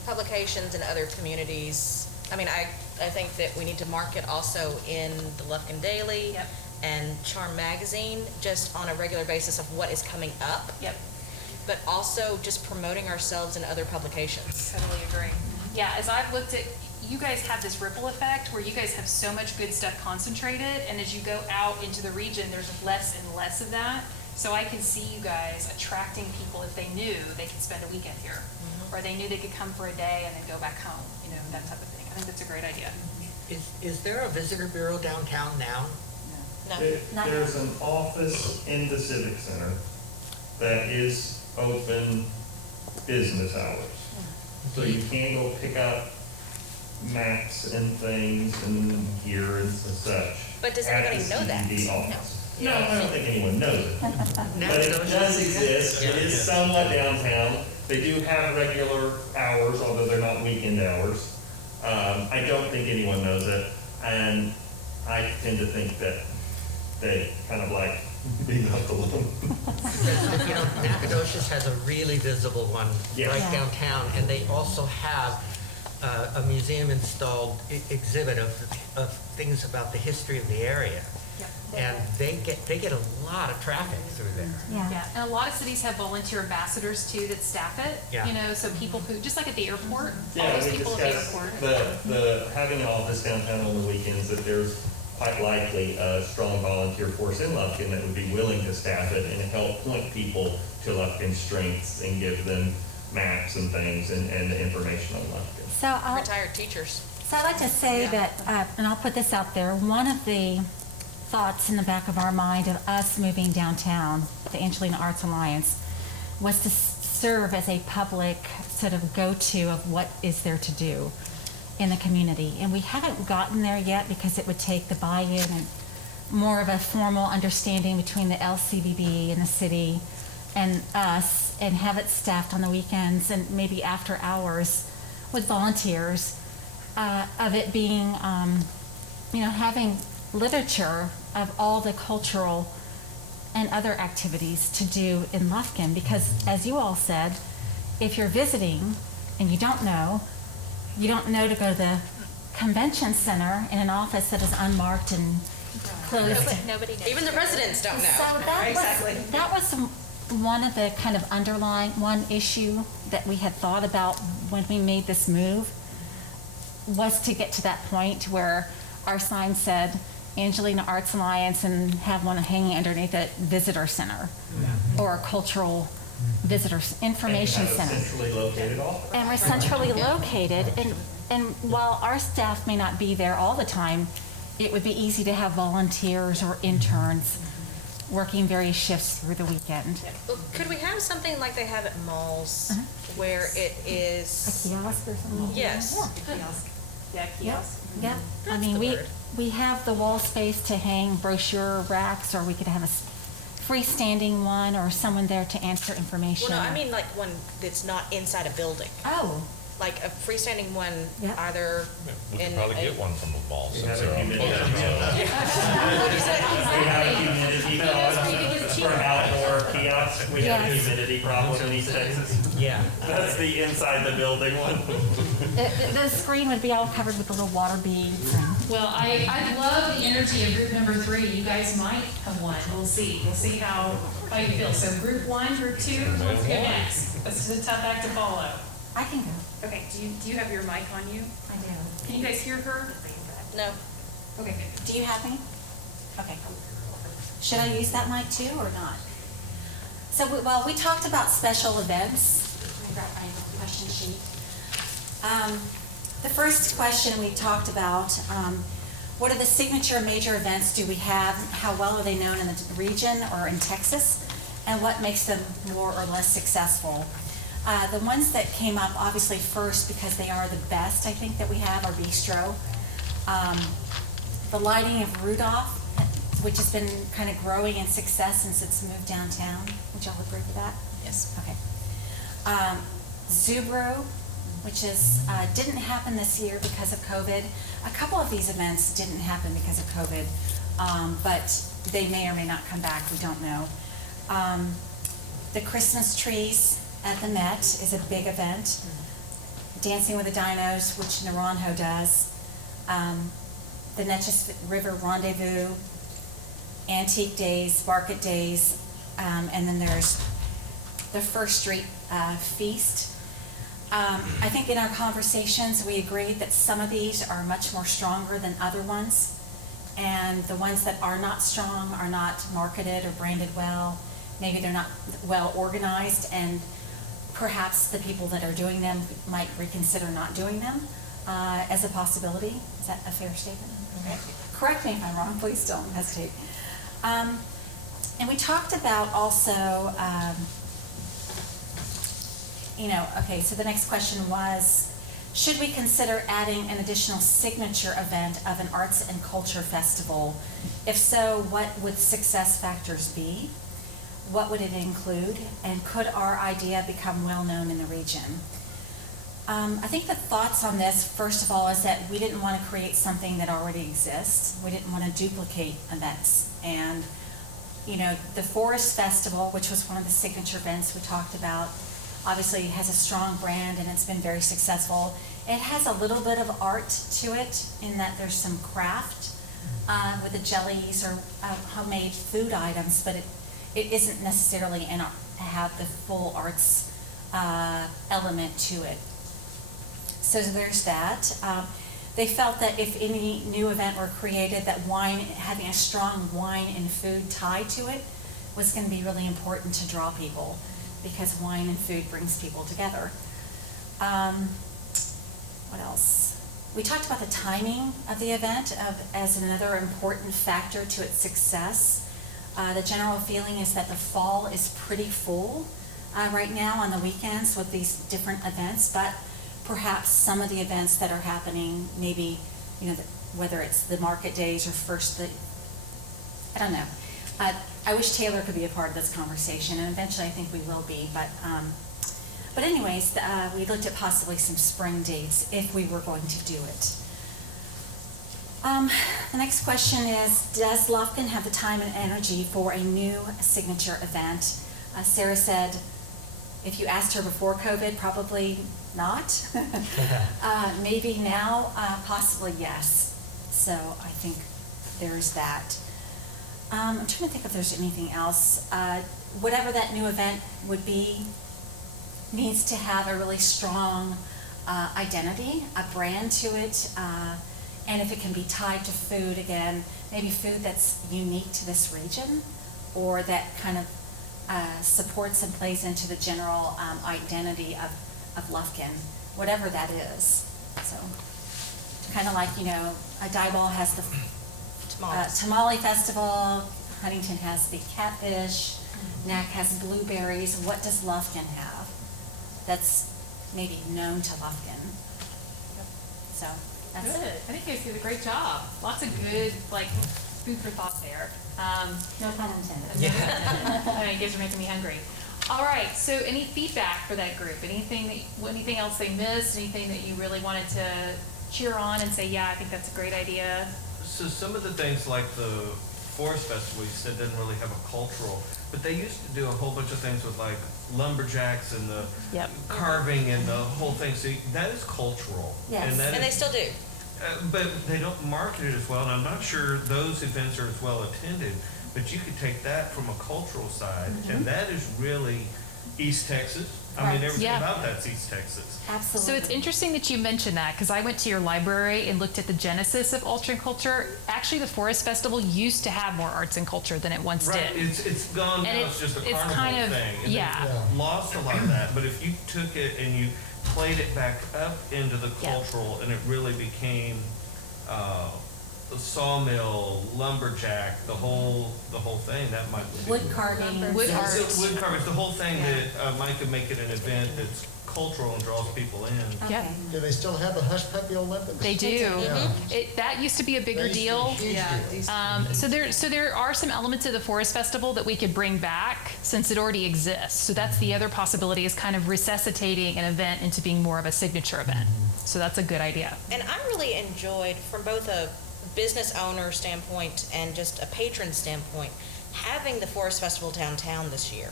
Publications in other communities. I mean, I think that we need to market also in the Lufkin Daily. Yep. And Charm Magazine, just on a regular basis of what is coming up. Yep. But also just promoting ourselves in other publications. Totally agree. Yeah, as I've looked at, you guys have this ripple effect where you guys have so much good stuff concentrated, and as you go out into the region, there's less and less of that. So I can see you guys attracting people if they knew they could spend a weekend here, or they knew they could come for a day and then go back home, that type of thing. I think that's a great idea. Is there a visitor bureau downtown now? No. There's an office in the Civic Center that is open business hours. So you can go pick up maps and things and gear and such. But does at anybody the know that? CBD office. No, I don't think anyone knows it. Now But it does exist. It is somewhat downtown. They do have regular hours, although they're not weekend hours. I don't think anyone knows it, and I tend to think that they kind of like being left alone. Nacogdoches has a really visible one Yes. right Yeah. downtown, and they also have a museum installed exhibit of things about the history of the area. And they get a lot of traffic through there. Yeah, and a lot of cities have volunteer ambassadors too that staff it. Yeah. So people who, just like at the airport, all Yeah, those we people at the discussed airport. the having an office downtown on the weekends, that there's quite likely a strong volunteer force in Lufkin that would be willing to staff it and help point people to Lufkin's strengths and give them maps and things and information on Lufkin. So Retired teachers. I'd like to say that, and I'll put this out there, one of the thoughts in the back of our mind of us moving downtown, the Angelina Arts Alliance, was to serve as a public sort of go-to of what is there to do in the community. And we haven't gotten there yet because it would take the buy-in and more of a formal understanding between the LCBB and the city and us, and have it staffed on the weekends and maybe after hours with volunteers, of it being, having literature of all the cultural and other activities to do in Lufkin, because as you all said, if you're visiting and you don't know to go to the convention center in an office that is unmarked and closed. Nobody knows. Even the residents don't know. So that was one of the kind of underlying, one issue that we had thought about when we made this move, was to get to that point where our sign said Angelina Arts Alliance and have one hanging underneath it, visitor center, or a cultural visitor information And center. have a centrally located office. And we're centrally located, and while our staff may not be there all the time, it would be easy to have volunteers or interns working various shifts through the weekend. Well, could we have something like they have at malls, where it A is, kiosk or something? yes, Yeah, Yeah, kiosk. yeah. I That's mean, the we word. we have the wall space to hang brochure racks, or we could have a freestanding one or someone there to answer information. Well, no, I mean like one that's not inside a building. Oh, Like a freestanding one, Yeah. either We in could probably a- get one from the mall We since have a they're all humidity. closed. We have a humidity problem for outdoor kiosks. We have a Yes. humidity problem in East Texas. Yeah. That's the inside the building one. the screen would be all covered with the little water beads. Well, I love the energy of group number 3. You guys might have won. We'll see. We'll see how you feel. So group 1, group 2, let's go next. This is a tough act to follow. I can go. Okay, do you have your mic on you? I do. Can you guys hear her? No. Okay. Do you have me? Okay. Should I use that mic too or not? So, we talked about special events. Let me grab my question sheet. The first question we talked about, what are the signature major events do we have? How well are they known in the region or in Texas? And what makes them more or less successful? The ones that came up obviously first because they are the best, I think, that we have are Bistro. The lighting of Rudolph, which has been kind of growing in success since it's moved downtown. Would y'all agree with that? Yes. Okay. Zubro, which is, didn't happen this year because of COVID. A couple of these events didn't happen because of COVID, but they may or may not come back, we don't know. The Christmas trees at the Met is a big event. Dancing with the Dinos, which Naranjo does. The Neches River Rendezvous, Antique Days, Market Days, and then there's the First Street Feast. I think in our conversations, we agreed that some of these are much more stronger than other ones. And the ones that are not strong are not marketed or branded well. Maybe they're not well organized, and perhaps the people that are doing them might reconsider not doing them as a possibility. Is that a fair statement? Okay. Correct me if I'm wrong, please don't hesitate. And we talked about also, okay, so the next question was, should we consider adding an additional signature event of an arts and culture festival? If so, what would success factors be? What would it include? And could our idea become well-known in the region? I think the thoughts on this, first of all, is that we didn't want to create something that already exists. We didn't want to duplicate events. And, the Forest Festival, which was one of the signature events we talked about, obviously has a strong brand and it's been very successful. It has a little bit of art to it in that there's some craft with the jellies or homemade food items, but it isn't necessarily have the full arts element to it. So there's that. They felt that if any new event were created, that having a strong wine and food tie to it was going to be really important to draw people, because wine and food brings people together. What else? We talked about the timing of the event as another important factor to its success. The general feeling is that the fall is pretty full right now on the weekends with these different events, but perhaps some of the events that are happening, maybe, whether it's the market days or I don't know. I wish Taylor could be a part of this conversation, and eventually I think we will be, but anyways, we looked at possibly some spring dates if we were going to do it. The next question is, does Lufkin have the time and energy for a new signature event? Sarah said, if you asked her before COVID, probably not. Maybe now, possibly yes. So I think there's that. I'm trying to think if there's anything else. Whatever that new event would be needs to have a really strong identity, a brand to it, and if it can be tied to food, again, maybe food that's unique to this region, or that kind of supports and plays into the general identity of Lufkin, whatever that is. So, kind of like, Diboll has the tamale festival, Huntington has the catfish, Knack has blueberries. What does Lufkin have that's maybe known to Lufkin? So, that's Good. I think you guys did a great job. Lots of good, food for thought there. No pun intended. You guys are making me hungry. All right, so any feedback for that group? Anything else they missed? Anything that you really wanted to cheer on and say, yeah, I think that's a great idea? So some of the things like the Forest Festival, you said didn't really have a cultural, but they used to do a whole bunch of things with like lumberjacks and the Yep. carving and the whole thing. So that is cultural. Yes. that And they is- still do. but they don't market it as well, and I'm not sure those events are as well attended, but you could take that from a cultural side, and that is really East Texas. I mean, Right. everything Yeah. about that's East Texas. Absolutely. So it's interesting that you mentioned that because I went to your library and looked at the genesis of Ultra Culture. Actually, the Forest Festival used to have more arts and culture than it once Right, did. it's gone now, And it's just a it's carnival kind of- thing. And yeah. they've lost a lot of that, but if you took it and you played it back up into the Yeah. cultural and it really became the sawmill, lumberjack, the whole thing, that might be. wood carving. Wood Yeah, art. it's wood carving, the whole thing that might could make it an event that's cultural and draws people in. Yeah. Okay. Do they still have the Hush Puppy Olympics? They do. Yeah. That used to be a bigger deal. So there are some elements of the Forest Festival that we could bring back since it already exists. So that's the other possibility, is kind of resuscitating an event into being more of a signature event. So that's a good idea. And I really enjoyed, from both a business owner standpoint and just a patron standpoint, having the Forest Festival downtown this year,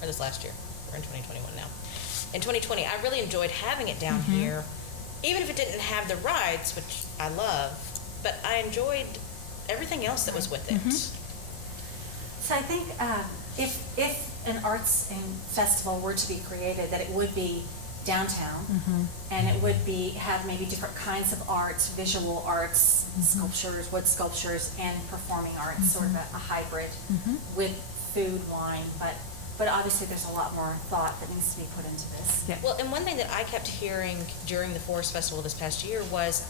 or this last year. We're in 2021 now. In 2020, I really enjoyed having it down here, even if it didn't have the rides, which I love, but I enjoyed everything else that was with it. So I think if an arts and festival were to be created, that it would be downtown, and it would have maybe different kinds of arts, visual arts, sculptures, wood sculptures, and performing arts, sort of a hybrid with food, wine, but obviously there's a lot more thought that needs to be put into this. Yeah. Well, and one thing that I kept hearing during the Forest Festival this past year was,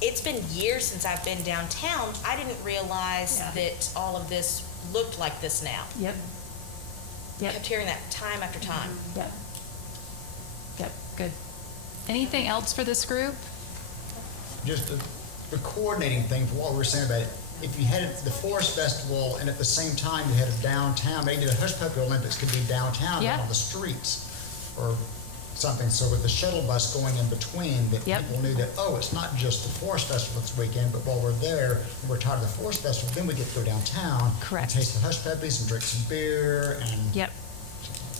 it's been years since I've been downtown. I didn't realize Yeah. that all of this looked like this now. Yep. I kept hearing that time after time. Yep. Yep. Good. Anything else for this group? Just the coordinating thing for what we were saying about it. If you had the Forest Festival and at the same time you had a downtown, maybe the Hush Puppy Olympics could be downtown, Yeah. not on the streets or something. So with the shuttle bus going in between, that Yep. people knew that, oh, it's not just the Forest Festival this weekend, but while we're there and we're tired of the Forest Festival, then we get to go downtown. Correct. And taste the Hush Puppies and drink some beer and. Yep.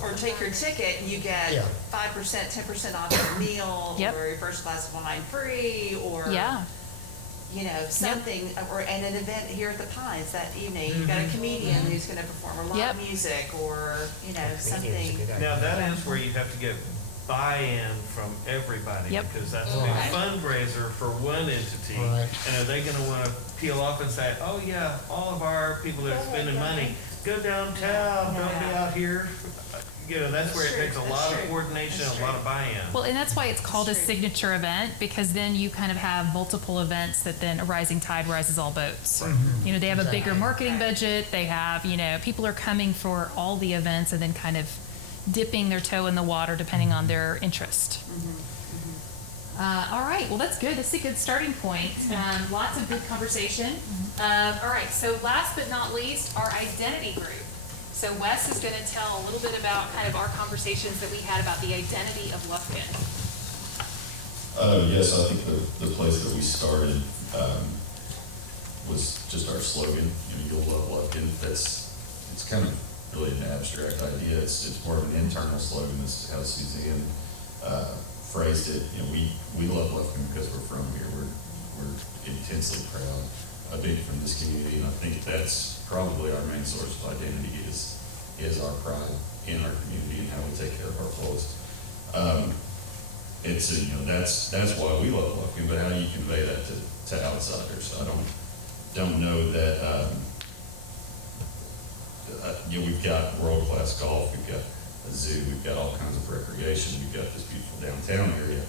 Or take your ticket and you get Yeah. 5%, 10% off your meal, Yep. or your first glass of wine free, or, Yeah. you know, something, and an event here at the Pines that evening. You've got a comedian who's gonna perform, or live Yep. music, or, you know, Comedian's a something. good idea. Now, that is where you have to get buy-in from everybody, Yep. because that's a big fundraiser for one entity. Right. And are they gonna wanna peel off and say, oh yeah, all of our people that are spending money, go downtown, don't be out here? You know, that's where it takes a lot of coordination and a lot of buy-in. Well, and that's why it's called a signature event, because then you kind of have multiple events that then a rising tide rises all boats. You know, they have a bigger marketing budget, they have, you know, people are coming for all the events and then kind of dipping their toe in the water depending on their interest. All right, well, that's good. That's a good starting point. Lots of good conversation. All right, so last but not least, our identity group. So Wes is going to tell a little bit about kind of our conversations that we had about the identity of Lufkin. Yes, I think the place that we started was just our slogan, you'll love Lufkin. It's kind of really an abstract idea. It's more of an internal slogan. This is how Suzanne phrased it. We love Lufkin because we're from here. We're intensely proud of being from this community, and I think that's probably our main source of identity is our pride in our community and how we take care of our folks. That's why we love Lufkin, but how do you convey that to outsiders? I don't know that. We've got world-class golf, we've got a zoo, we've got all kinds of recreation, we've got this beautiful downtown area,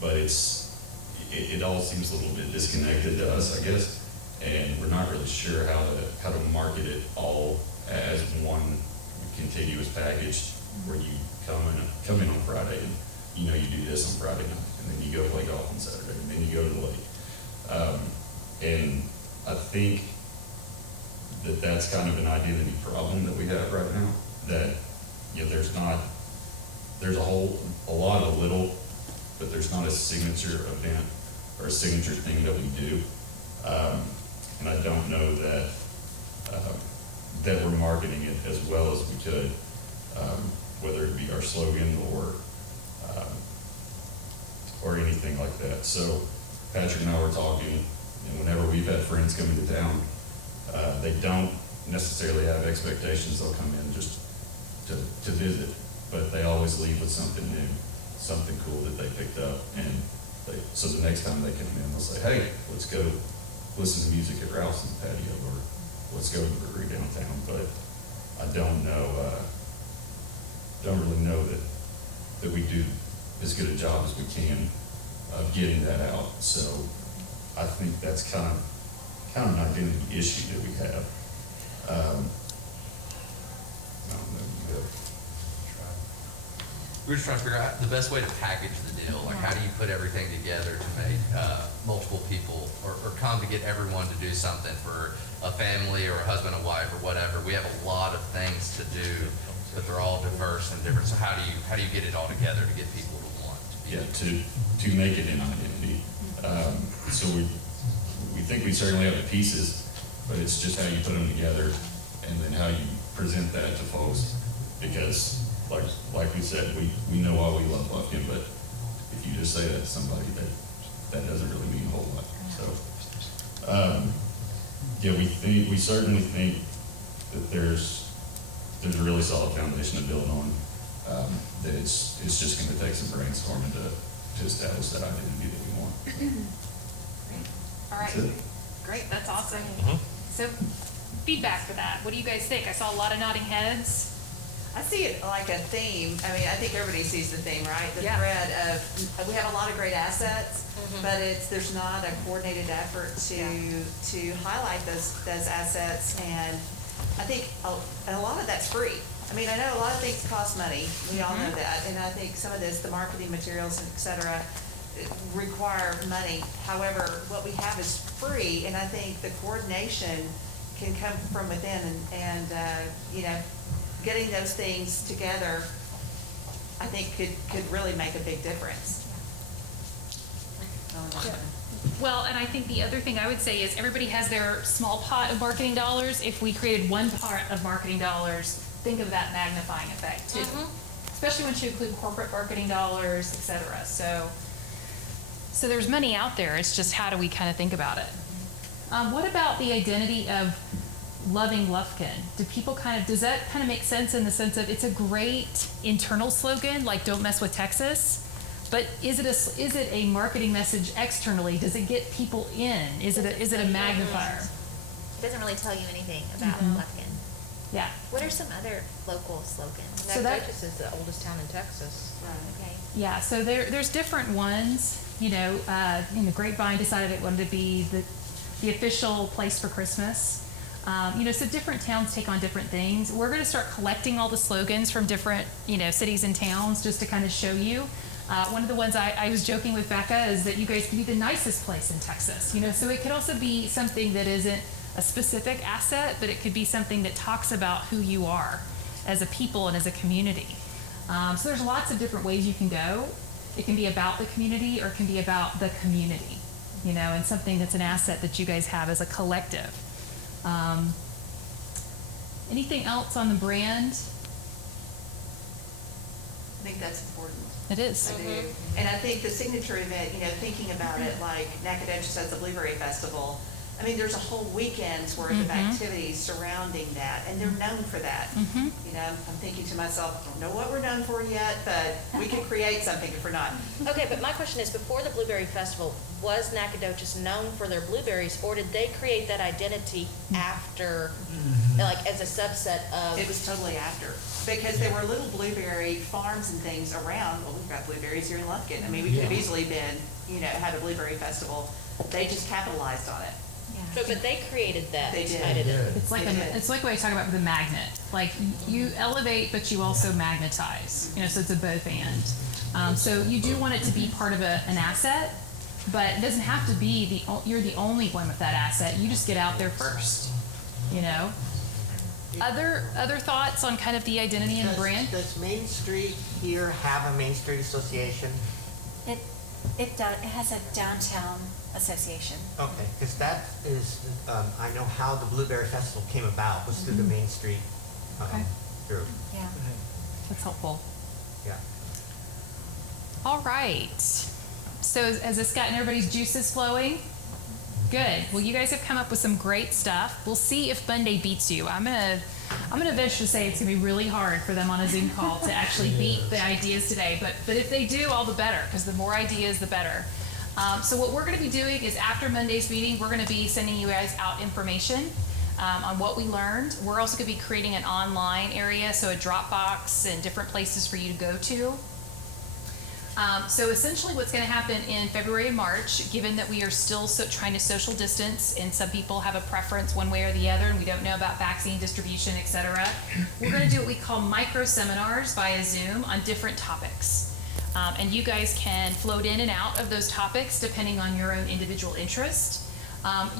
but it all seems a little bit disconnected to us, I guess, and we're not really sure how to market it all as one contiguous package where you come in on Friday and you do this on Friday night, and then you go play golf on Saturday, and then you go to the lake. And I think that's kind of an identity problem that we have right now, that, you know, there's a lot of little, but there's not a signature event or a signature thing that we do. And I don't know that, that we're marketing it as well as we could, whether it be our slogan or anything like that. So Patrick and I were talking, and whenever we've had friends come into town, they don't necessarily have expectations. They'll come in just to visit, but they always leave with something new, something cool that they picked up. And so the next time they come in, they'll say, hey, let's go listen to music at Ralph's patio, or let's go to the brewery downtown. But I don't really know that we do as good a job as we can of getting that out. So I think that's kind of an identity issue that we have. I don't know. We're just trying to figure out the best way to package the deal. Like, how do you put everything together to make multiple people or come to get everyone to do something for a family or a husband and wife or whatever? We have a lot of things to do, but they're all diverse and different. So how do you get it all together to get people to want to be? Yeah, to make it an identity. So we think we certainly have the pieces, but it's just how you put them together and then how you present that to folks. Because like we said, we know why we love Lufkin, but if you just say that to somebody, that doesn't really mean a whole lot. So yeah, we certainly think that there's a really solid foundation to build on. That it's just going to take some brainstorming to establish that identity that we want. Great. All right. That's it. Great. That's awesome. So, feedback for that. What do you guys think? I saw a lot of nodding heads. I see it like a theme. I mean, I think everybody sees the theme, right? The Yeah. thread of, we have a lot of great assets, but there's not a coordinated effort to highlight those assets. And I think a lot of that's free. I mean, I know a lot of things cost money. We all know that. And I think some of this, the marketing materials, et cetera, require money. However, what we have is free, and I think the coordination can come from within, and you know, getting those things together, I think could really make a big difference. Well, and I think the other thing I would say is everybody has their small pot of marketing dollars. If we created one pot of marketing dollars, think of that magnifying effect too. Especially once you include corporate marketing dollars, et cetera. So there's money out there. It's just how do we kind of think about it? What about the identity of loving Lufkin? Does that kind of make sense in the sense of it's a great internal slogan, like don't mess with Texas, but is it a marketing message externally? Does it get people in? Is it a magnifier? It doesn't really tell you anything about Lufkin. Yeah. What are some other local slogans? So Nacogdoches is the oldest town in Texas. Okay. Yeah, so there's different ones. Grapevine decided it wanted to be the official place for Christmas. So different towns take on different things. We're going to start collecting all the slogans from different, cities and towns just to kind of show you. One of the ones I was joking with Becca is that you guys could be the nicest place in Texas. So it could also be something that isn't a specific asset, but it could be something that talks about who you are as a people and as a community. So there's lots of different ways you can go. It can be about the community or it can be about the community, and something that's an asset that you guys have as a collective. Anything else on the brand? I think that's important. It is. I do. And I think the signature event, thinking about it like Nacogdoches has the Blueberry Festival. I mean, there's a whole weekend's worth of activities surrounding that, and they're known for that. I'm thinking to myself, I don't know what we're known for yet, but we could create something if we're not. Okay, but my question is, before the Blueberry Festival, was Nacogdoches known for their blueberries, or did they create that identity after, like as a subset of? It was totally after, because there were little blueberry farms and things around. Well, we've got blueberries here in Lufkin. I mean, we could have easily been, had a blueberry festival. They just capitalized on it. But they created that. They did. It's like what I talk about with the magnet. Like you elevate, but you also magnetize. So it's a both and. So you do want it to be part of an asset, but it doesn't have to be you're the only one with that asset. You just get out there first. you know. Other thoughts on kind of the identity and brand? Does Main Street here have a Main Street Association? It has a downtown association. Okay, because that is, I know how the Blueberry Festival came about, was through the Main Street Okay. group. Yeah. That's helpful. Yeah. All right. So has this gotten everybody's juices flowing? Good. Well, you guys have come up with some great stuff. We'll see if Monday beats you. I'm gonna venture to say it's gonna be really hard for them on a Zoom call to actually beat the ideas today. But if they do, all the better, because the more ideas, the better. So what we're gonna be doing is after Monday's meeting, we're gonna be sending you guys out information on what we learned. We're also gonna be creating an online area, so a Dropbox and different places for you to go to. So essentially what's going to happen in February and March, given that we are still trying to social distance and some people have a preference one way or the other and we don't know about vaccine distribution, et cetera, we're going to do what we call micro seminars via Zoom on different topics. And you guys can float in and out of those topics depending on your own individual interest.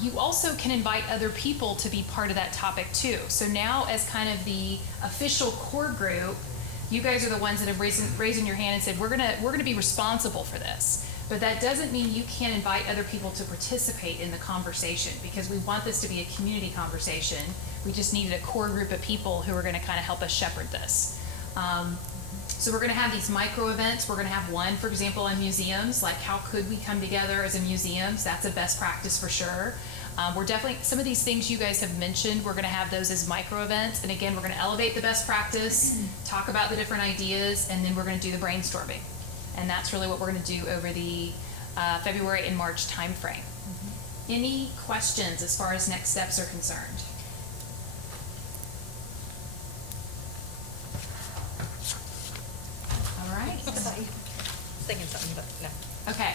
You also can invite other people to be part of that topic too. So now as kind of the official core group, you guys are the ones that have raised your hand and said, we're gonna be responsible for this. But that doesn't mean you can't invite other people to participate in the conversation, because we want this to be a community conversation. We just needed a core group of people who are gonna kind of help us shepherd this. So we're gonna have these micro events. We're gonna have one, for example, on museums, like how could we come together as a museum? So that's a best practice for sure. We're definitely, some of these things you guys have mentioned, we're gonna have those as micro events. And again, we're gonna elevate the best practice, talk about the different ideas, and then we're gonna do the brainstorming. And that's really what we're gonna do over the February and March timeframe. Any questions as far as next steps are concerned? All right. I was thinking something, but no. Okay,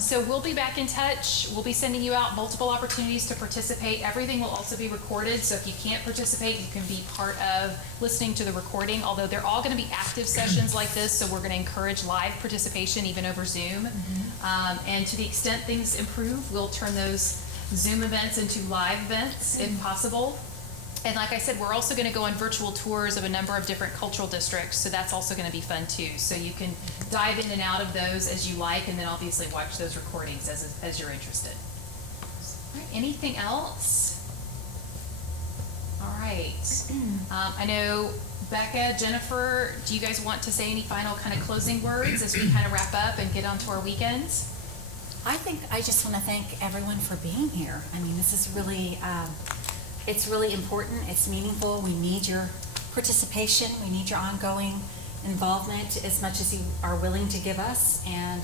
so we'll be back in touch. We'll be sending you out multiple opportunities to participate. Everything will also be recorded, so if you can't participate, you can be part of listening to the recording, although they're all gonna be active sessions like this, so we're gonna encourage live participation even over Zoom. And to the extent things improve, we'll turn those Zoom events into live events if possible. And like I said, we're also going to go on virtual tours of a number of different cultural districts, so that's also going to be fun too. So you can dive in and out of those as you like, and then obviously watch those recordings as you're interested. All right, anything else? All right. I know Becca, Jennifer, do you guys want to say any final kind of closing words as we kind of wrap up and get onto our weekends? I think I just want to thank everyone for being here. I mean, this is really, it's really important. It's meaningful. We need your participation. We need your ongoing involvement as much as you are willing to give us. And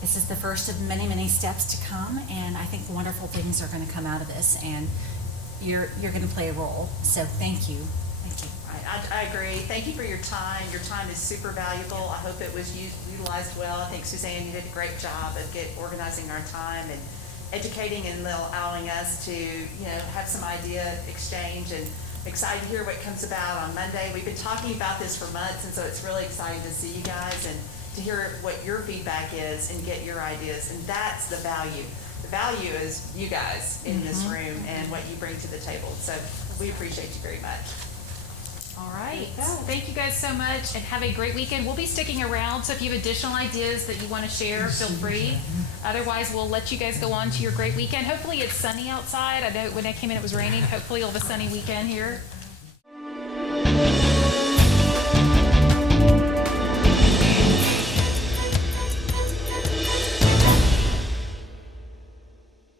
this is the first of many, many steps to come. And I think wonderful things are going to come out of this. And you're going to play a role. So thank you. Thank you. I agree. Thank you for your time. Your time is super valuable. I hope it was utilized well. I think Suzanne, you did a great job of organizing our time and educating and allowing us to, have some idea exchange, and excited to hear what comes about on Monday. We've been talking about this for months, and so it's really exciting to see you guys and to hear what your feedback is and get your ideas. And that's the value. The value is you guys in this room and what you bring to the table. So we appreciate you very much. All right. Thank you guys so much, and have a great weekend. We'll be sticking around, so if you have additional ideas that you want to share, feel free. Otherwise, we'll let you guys go on to your great weekend. Hopefully it's sunny outside. I know when I came in it was raining. Hopefully you'll have a sunny weekend here.